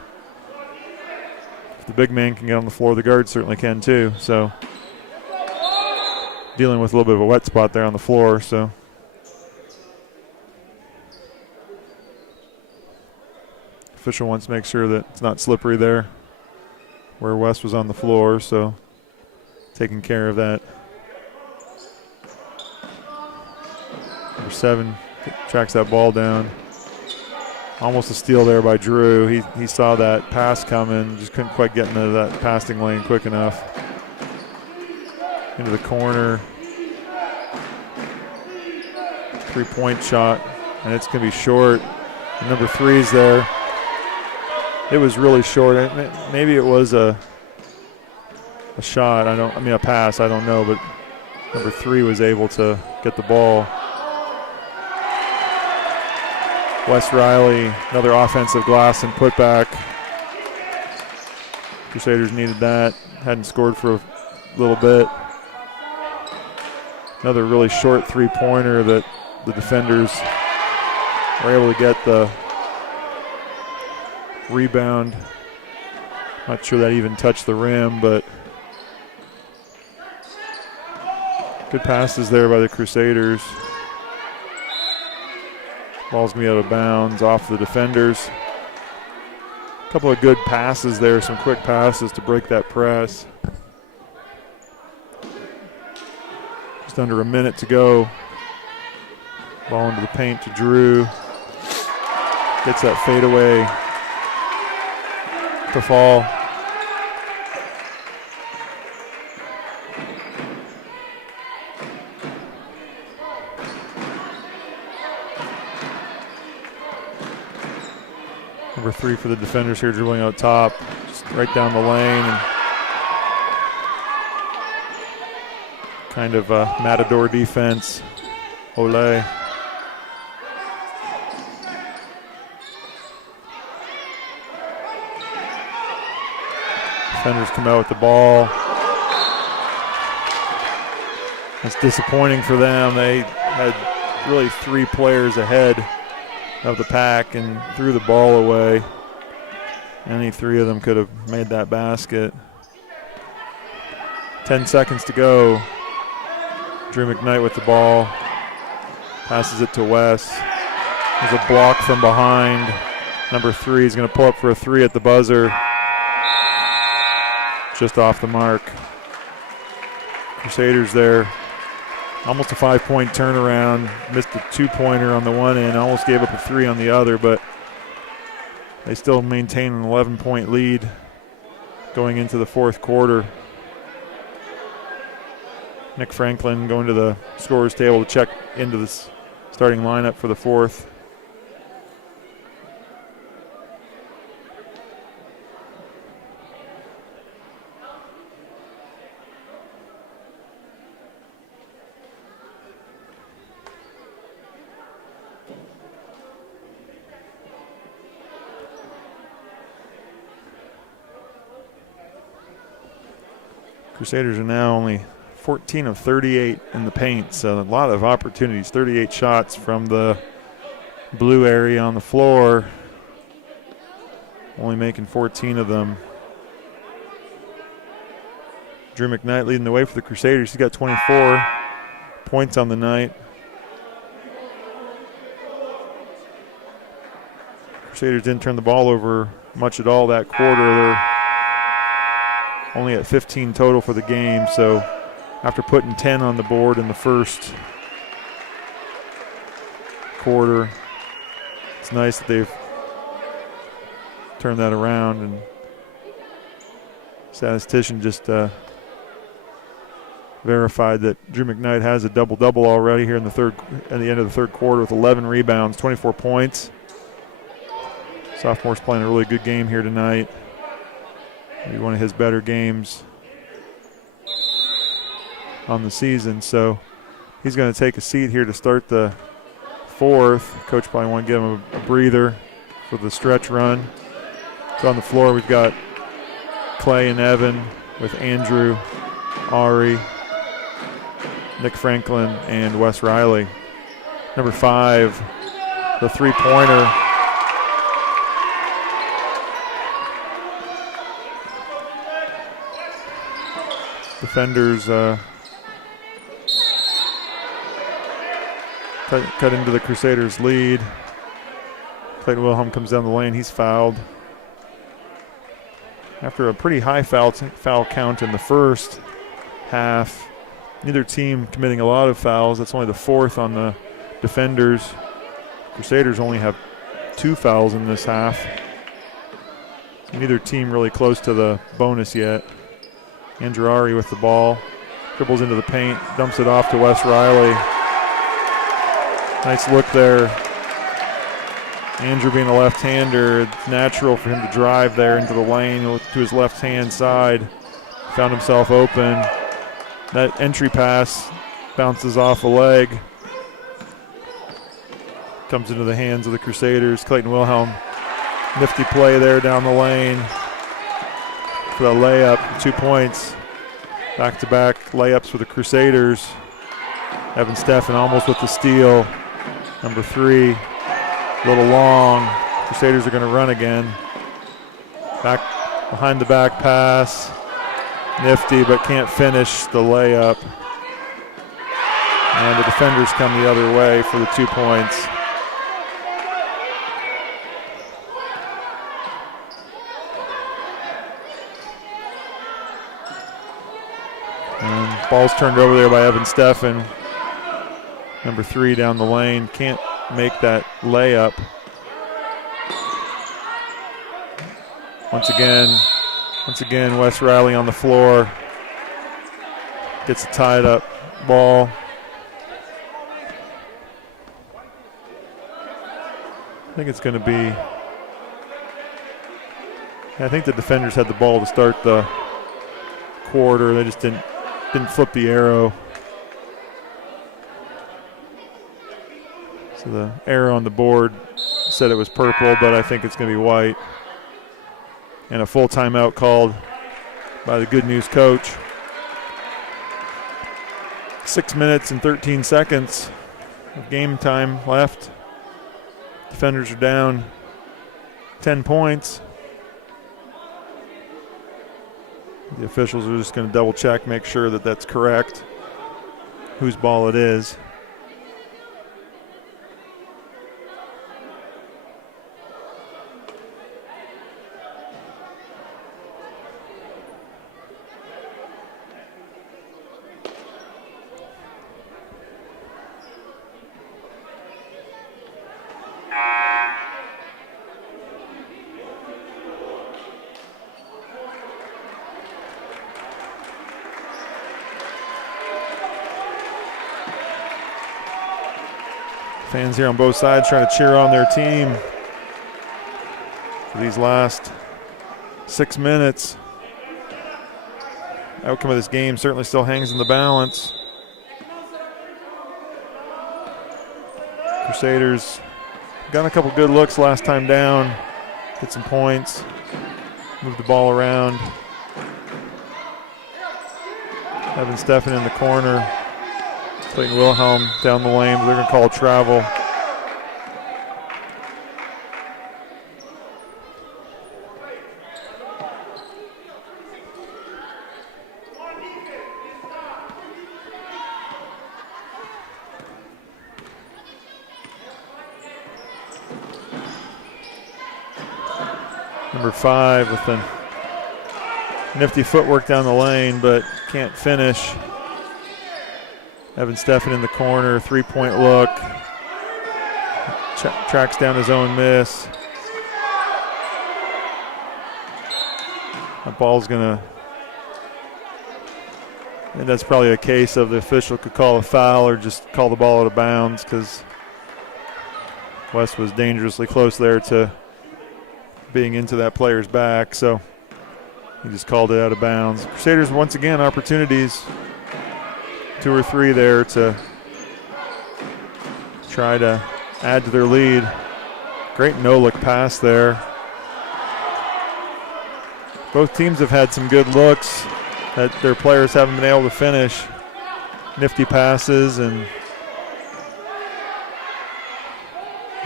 If the big man can get on the floor, the guard certainly can too. So dealing with a little bit of a wet spot there on the floor. So official wants to make sure that it's not slippery there where West was on the floor, so taking care of that. Number 7 tracks that ball down. Almost a steal there by Drew. He saw that pass coming, just couldn't quite get into that passing lane quick enough. Into the corner. 3-point shot, and it's going to be short. And number 3 is there. It was really short. Maybe it was a shot. A pass. I don't know, but number 3 was able to get the ball. Wes Riley, another offensive glass and putback. Crusaders needed that. Hadn't scored for a little bit. Another really short three-pointer that the defenders were able to get the rebound. Not sure that even touched the rim, but good passes there by the Crusaders. Ball's going to be out of bounds off the defenders. A couple of good passes there, some quick passes to break that press. Just under a minute to go. Ball into the paint to Drew. Gets that fadeaway to fall. Number 3 for the defenders here, dribbling out top, just right down the lane. And kind of a matador defense. Ole. Defenders come out with the ball. It's disappointing for them. They had really 3 players ahead of the pack and threw the ball away. Any three of them could have made that basket. 10 seconds to go. Drew McKnight with the ball. Passes it to Wes. There's a block from behind. Number 3 is going to pull up for a 3 at the buzzer. Just off the mark. Crusaders there. Almost a 5-point turnaround. Missed a 2-pointer on the one end. Almost gave up a 3 on the other, but they still maintain an 11-point lead going into the fourth quarter. Nick Franklin going to the scorer's table to check into the starting lineup for the fourth. Crusaders are now only 14 of 38 in the paint, so a lot of opportunities. 38 shots from the blue area on the floor, only making 14 of them. Drew McKnight leading the way for the Crusaders. He's got 24 points on the night. Crusaders didn't turn the ball over much at all that quarter. They're only at 15 total for the game, so after putting 10 on the board in the first quarter, it's nice that they've turned that around. And statistician just verified that Drew McKnight has a double-double already here in the end of the third quarter with 11 rebounds, 24 points. Sophomore's playing a really good game here tonight. Maybe one of his better games on the season. So he's going to take a seat here to start the fourth. Coach probably want to give him a breather for the stretch run. So on the floor we've got Clay and Evan with Andrew, Ari, Nick Franklin, and Wes Riley. Number 5, the three-pointer. Defenders cut into the Crusaders' lead. Clayton Wilhelm comes down the lane. He's fouled. After a pretty high foul count in the first half, neither team committing a lot of fouls. That's only the 4th on the defenders. Crusaders only have 2 fouls in this half. Neither team really close to the bonus yet. Andrew Ari with the ball. Dribbles into the paint, dumps it off to Wes Riley. Nice look there. Andrew being a left-hander, it's natural for him to drive there into the lane to his left-hand side. Found himself open. That entry pass bounces off a leg. Comes into the hands of the Crusaders. Clayton Wilhelm, nifty play there down the lane for the layup, 2 points. Back-to-back layups for the Crusaders. Evan Steffen almost with the steal. Number 3, a little long. Crusaders are going to run again. Back behind the back pass. Nifty, but can't finish the layup. And the defenders come the other way for the 2 points. And ball's turned over there by Evan Steffen. Number 3 down the lane, can't make that layup. Once again, Wes Riley on the floor. Gets a tied up ball. I think it's going to be, I think the defenders had the ball to start the quarter. They just didn't flip the arrow. So the arrow on the board said it was purple, but I think it's going to be white. And a full timeout called by the Good News coach. 6 minutes and 13 seconds of game time left. Defenders are down 10 points. The officials are just going to double check, make sure that that's correct, whose ball it is. Fans here on both sides trying to cheer on their team for these last 6 minutes. Outcome of this game certainly still hangs in the balance. Crusaders got a couple good looks last time down, hit some points, moved the ball around. Evan Steffen in the corner. Clayton Wilhelm down the lane, but they're going to call travel. Number 5 with the nifty footwork down the lane, but can't finish. Evan Steffen in the corner, three-point look. Tracks down his own miss. That ball's gonna, and that's probably a case of the official could call a foul or just call the ball out of bounds, because West was dangerously close there to being into that player's back, so he just called it out of bounds. Crusaders once again opportunities, 2 or 3 there to try to add to their lead. Great no-look pass there. Both teams have had some good looks that their players haven't been able to finish. Nifty passes, and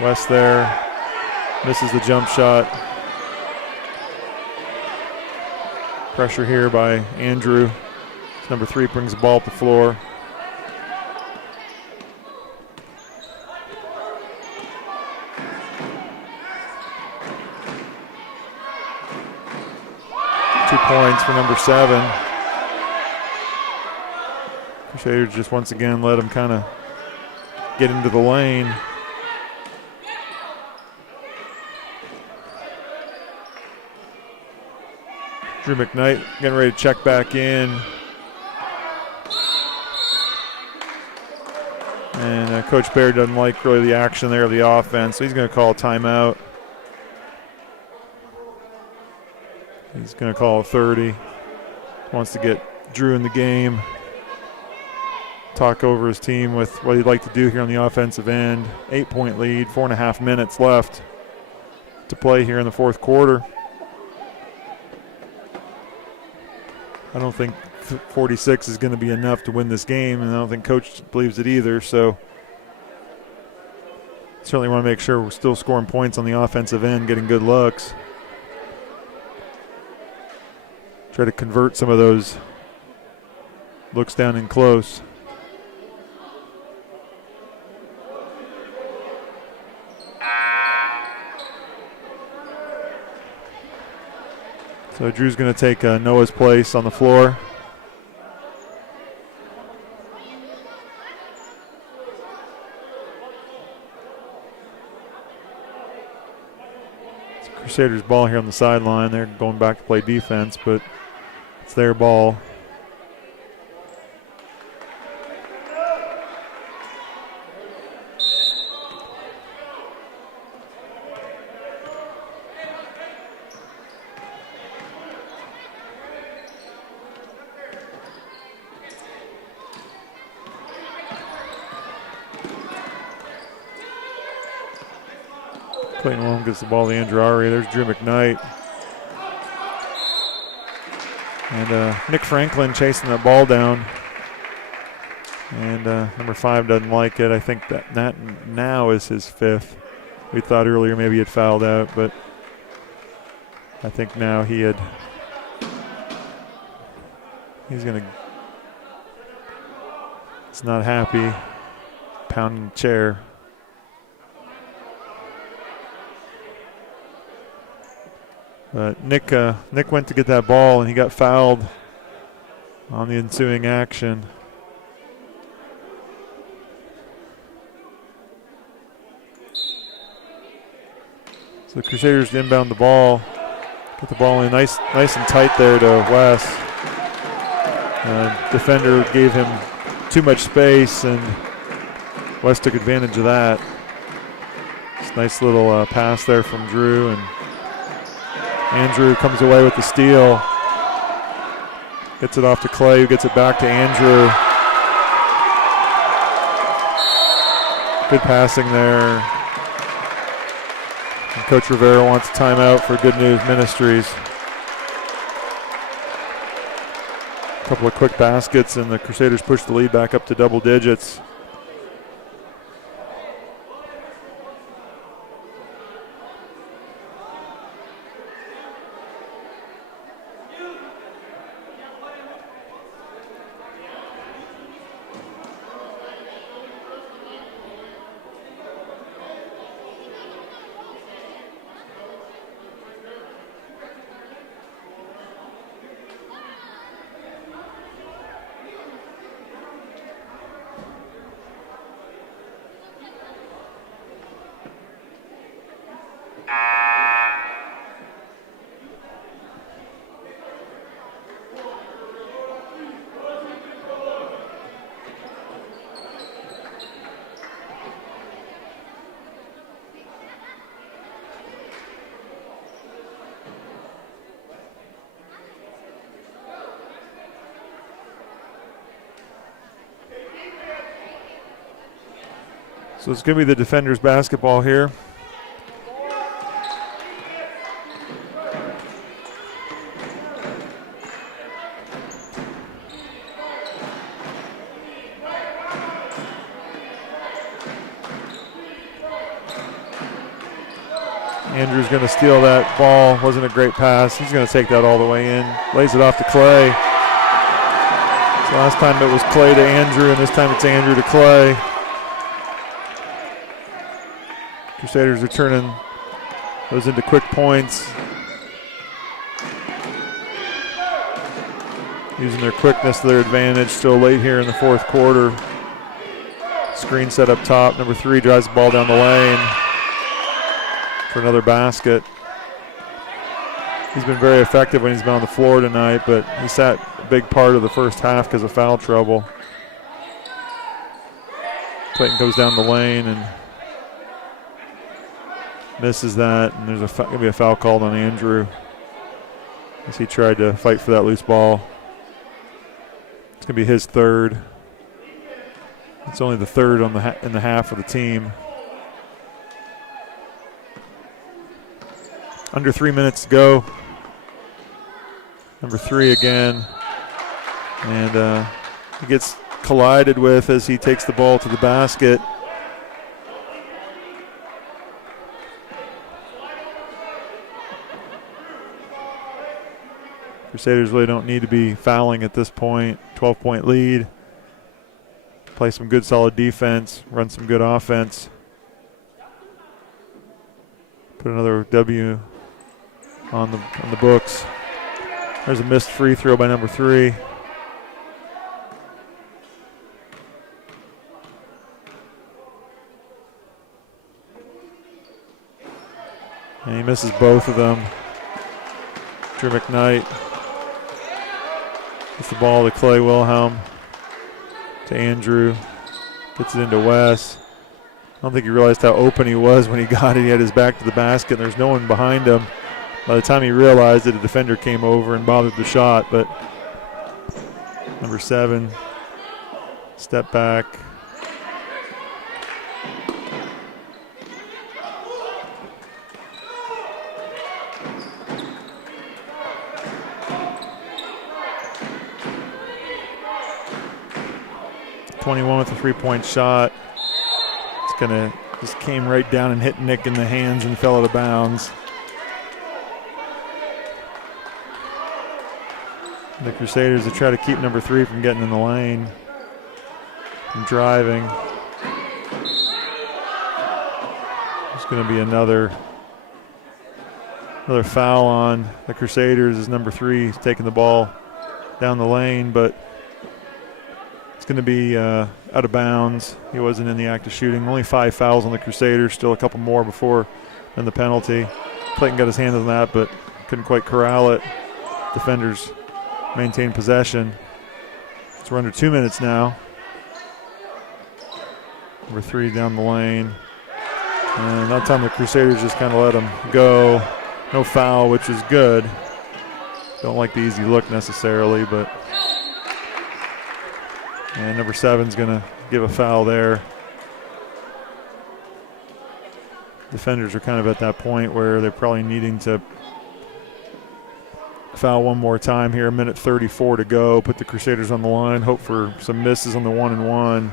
West there misses the jump shot. Pressure here by Andrew. Number 3 brings the ball up the floor. Two points for number 7. Crusaders just once again let him kind of get into the lane. Drew McKnight getting ready to check back in. And Coach Baird doesn't like really the action there of the offense, so he's going to call a timeout. He's going to call a 30. Wants to get Drew in the game. Talk over his team with what he'd like to do here on the offensive end. 8-point lead, 4.5 minutes left to play here in the fourth quarter. I don't think 46 is going to be enough to win this game, and I don't think Coach believes it either, so certainly want to make sure we're still scoring points on the offensive end, getting good looks. Try to convert some of those looks down in close. So Drew's going to take Noah's place on the floor. It's Crusaders' ball here on the sideline. They're going back to play defense, but it's their ball. Clayton Wilhelm gets the ball to Andrew Ari. There's Drew McKnight. And Nick Franklin chasing that ball down. And number 5 doesn't like it. I think that now is his 5th. We thought earlier maybe he had fouled out, but I think now he had He's not happy, pounding the chair. But Nick went to get that ball, and he got fouled on the ensuing action. So the Crusaders inbound the ball. Get the ball in nice and tight there to Wes. Defender gave him too much space, and Wes took advantage of that. Just nice little pass there from Drew, and Andrew comes away with the steal. Gets it off to Clay, who gets it back to Andrew. Good passing there. And Coach Rivera wants a timeout for Good News Ministries. A couple of quick baskets, and the Crusaders push the lead back up to double digits. So it's going to be the Defenders basketball here. Andrew's going to steal that ball. Wasn't a great pass. He's going to take that all the way in. Lays it off to Clay. So last time it was Clay to Andrew, and this time it's Andrew to Clay. Crusaders are turning those into quick points. Using their quickness to their advantage. Still late here in the fourth quarter. Screen set up top. Number 3 drives the ball down the lane for another basket. He's been very effective when he's been on the floor tonight, but he sat a big part of the first half because of foul trouble. Clayton goes down the lane and misses that, and there's going to be a foul called on Andrew as he tried to fight for that loose ball. It's going to be his third. It's only the third on in the half of the team. Under 3 minutes to go. Number 3 again. And he gets collided with as he takes the ball to the basket. Crusaders really don't need to be fouling at this point. 12-point lead. Play some good solid defense. Run some good offense. Put another W on the books. There's a missed free throw by number 3. And he misses both of them. Drew McKnight gets the ball to Clay Wilhelm, to Andrew, gets it into Wes. I don't think he realized how open he was when he got it. He had his back to the basket, and there's no one behind him. By the time he realized it, a defender came over and bothered the shot, but number 7, step back. .21 with a 3-point shot. It's gonna just came right down and hit Nick in the hands and fell out of bounds. The Crusaders to try to keep number 3 from getting in the lane, from driving. There's going to be another foul on the Crusaders as number 3 is taking the ball down the lane, but it's going to be out of bounds. He wasn't in the act of shooting. Only 5 fouls on the Crusaders, still a couple more before then the penalty. Clayton got his hands on that, but couldn't quite corral it. Defenders maintain possession. So we're under 2 minutes now. Number 3 down the lane. And that time the Crusaders just kind of let him go. No foul, which is good. Don't like the easy look necessarily, but. And number 7's going to give a foul there. Defenders are kind of at that point where they're probably needing to foul one more time here. 1:34 to go. Put the Crusaders on the line. Hope for some misses on the 1-and-1.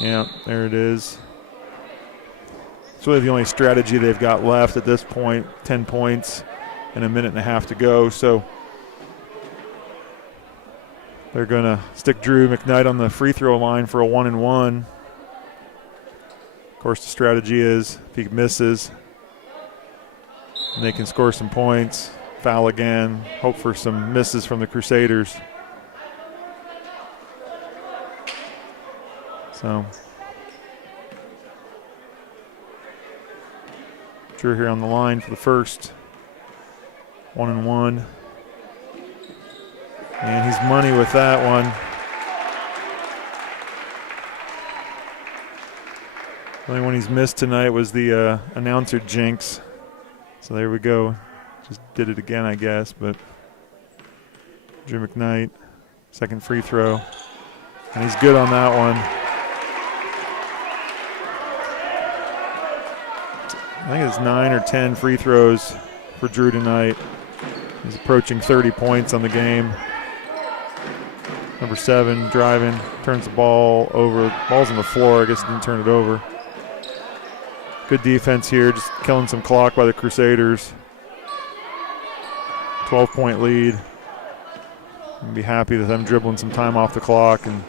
Yeah, there it is. It's really the only strategy they've got left at this point. 10 points and 1.5 minutes to go. So they're going to stick Drew McKnight on the free throw line for a 1-and-1. Of course, the strategy is if he misses, and they can score some points, foul again, hope for some misses from the Crusaders. So Drew here on the line for the first 1-and-1. And he's money with that one. The only one he's missed tonight was the announcer jinx. So there we go. Just did it again, I guess. But Drew McKnight, second free throw. And he's good on that one. I think it's 9 or 10 free throws for Drew tonight. He's approaching 30 points on the game. Number 7 driving, turns the ball over. Ball's on the floor. I guess he didn't turn it over. Good defense here, just killing some clock by the Crusaders. 12-point lead. I'd be happy with them dribbling some time off the clock and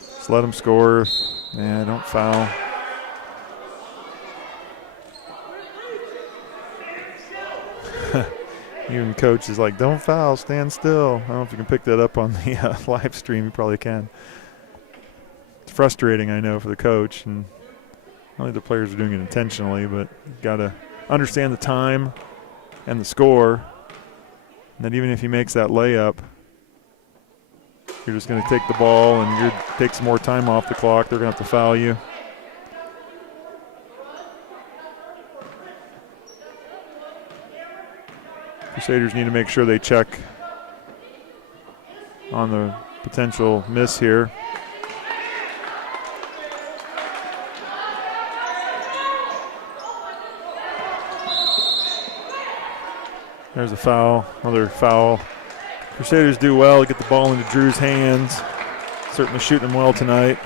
just let them score. Yeah, don't foul. Even coach is like, don't foul, stand still. I don't know if you can pick that up on the live stream. You probably can. It's frustrating, I know, for the coach. And not only the players are doing it intentionally, but you've got to understand the time and the score. And that even if he makes that layup, you're just going to take the ball and you take some more time off the clock. They're going to have to foul you. Crusaders need to make sure they check on the potential miss here. There's a foul, another foul. Crusaders do well to get the ball into Drew's hands. Certainly shooting him well tonight.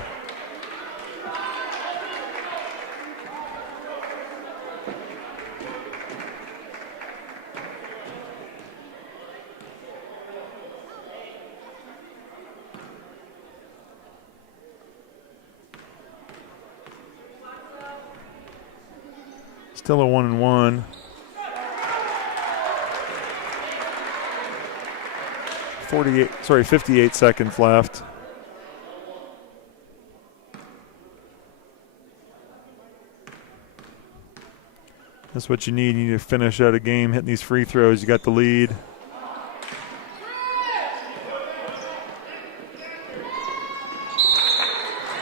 Still a 1-and-1. 58 seconds left. That's what you need. You need to finish out a game, hitting these free throws. You got the lead.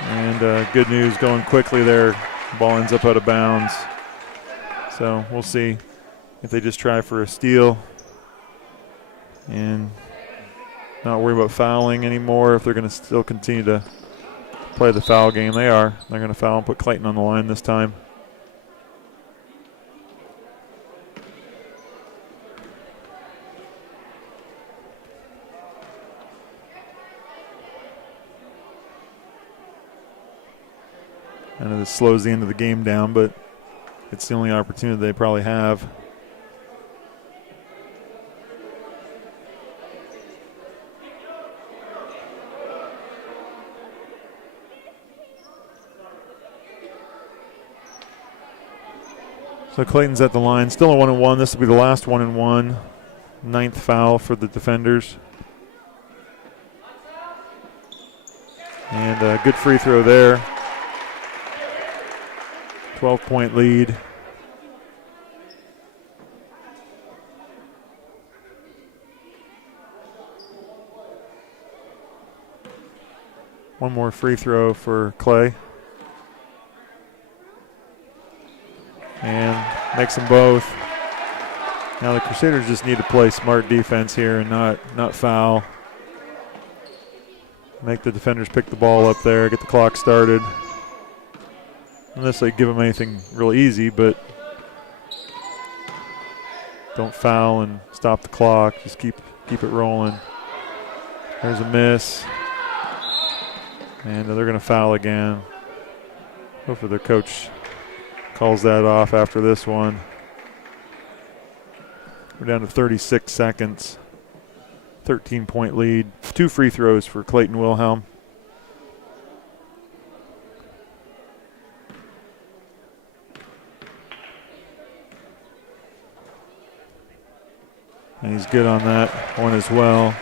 And good news, going quickly there. Ball ends up out of bounds. So we'll see if they just try for a steal and not worry about fouling anymore, if they're going to still continue to play the foul game. They are. They're going to foul and put Clayton on the line this time. I know this slows the end of the game down, but it's the only opportunity they probably have. So Clayton's at the line, still a 1-1. This will be the last 1-1. 9th foul for the defenders. And a good free throw there. 12-point lead. One more free throw for Clay. And makes them both. Now the Crusaders just need to play smart defense here and not foul. Make the defenders pick the ball up there, get the clock started. Unless they give them anything real easy, but don't foul and stop the clock. Just keep it rolling. There's a miss. And they're going to foul again. Hopefully their coach calls that off after this one. We're down to 36 seconds. 13-point lead. 2 free throws for Clayton Wilhelm. And he's good on that one as well.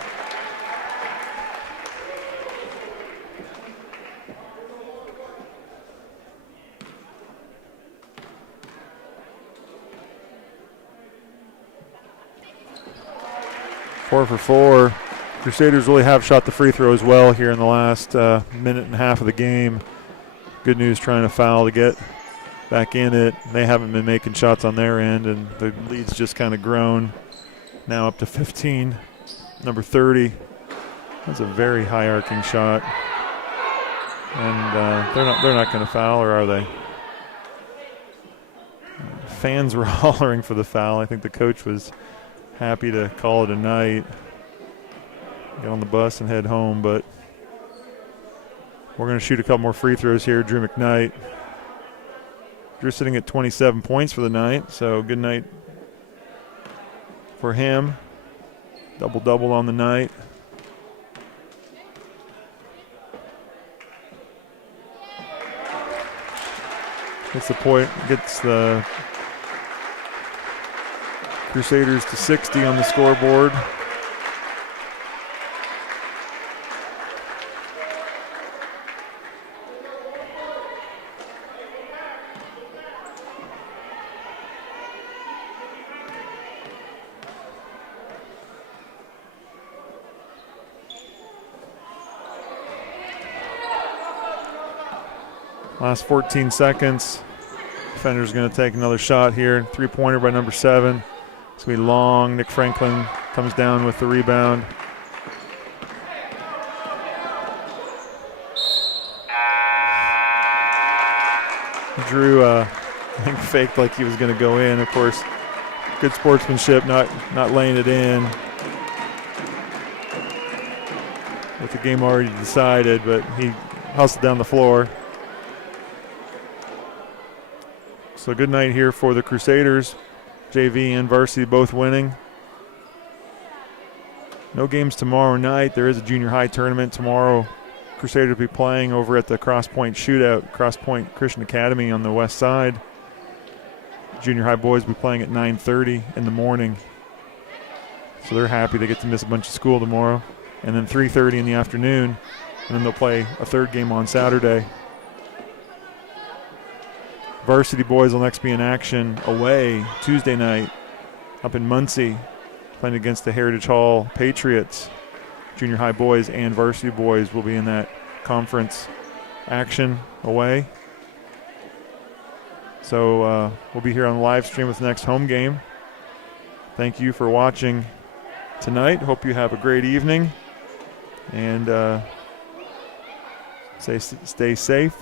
Four for 4. Crusaders really have shot the free throw as well here in the last minute and a half of the game. Good news trying to foul to get back in it. They haven't been making shots on their end, and the lead's just kind of grown. Now up to 15. Number 30. That's a very high arcing shot. And they're not going to foul, or are they? Fans were hollering for the foul. I think the coach was happy to call it a night. Get on the bus and head home, but we're going to shoot a couple more free throws here. Drew McKnight. Drew sitting at 27 points for the night, so good night for him. Double-double on the night. Gets the point, gets the Crusaders to 60 on the scoreboard. Last 14 seconds. Defender's going to take another shot here. 3-pointer by number 7. It's going to be long. Nick Franklin comes down with the rebound. Drew, I think, faked like he was going to go in. Of course, good sportsmanship, not laying it in. With the game already decided, but he hustled down the floor. So good night here for the Crusaders. JV and Varsity both winning. No games tomorrow night. There is a junior high tournament tomorrow. Crusaders will be playing over at the Cross Point Shootout, Cross Point Christian Academy on the west side. Junior high boys will be playing at 9:30 in the morning. So they're happy they get to miss a bunch of school tomorrow. And then 3:30 in the afternoon, and then they'll play a third game on Saturday. Varsity boys will next be in action away Tuesday night up in Muncie, playing against the Heritage Hall Patriots. Junior high boys and varsity boys will be in that conference action away. So we'll be here on the live stream with the next home game. Thank you for watching tonight. Hope you have a great evening. And stay safe.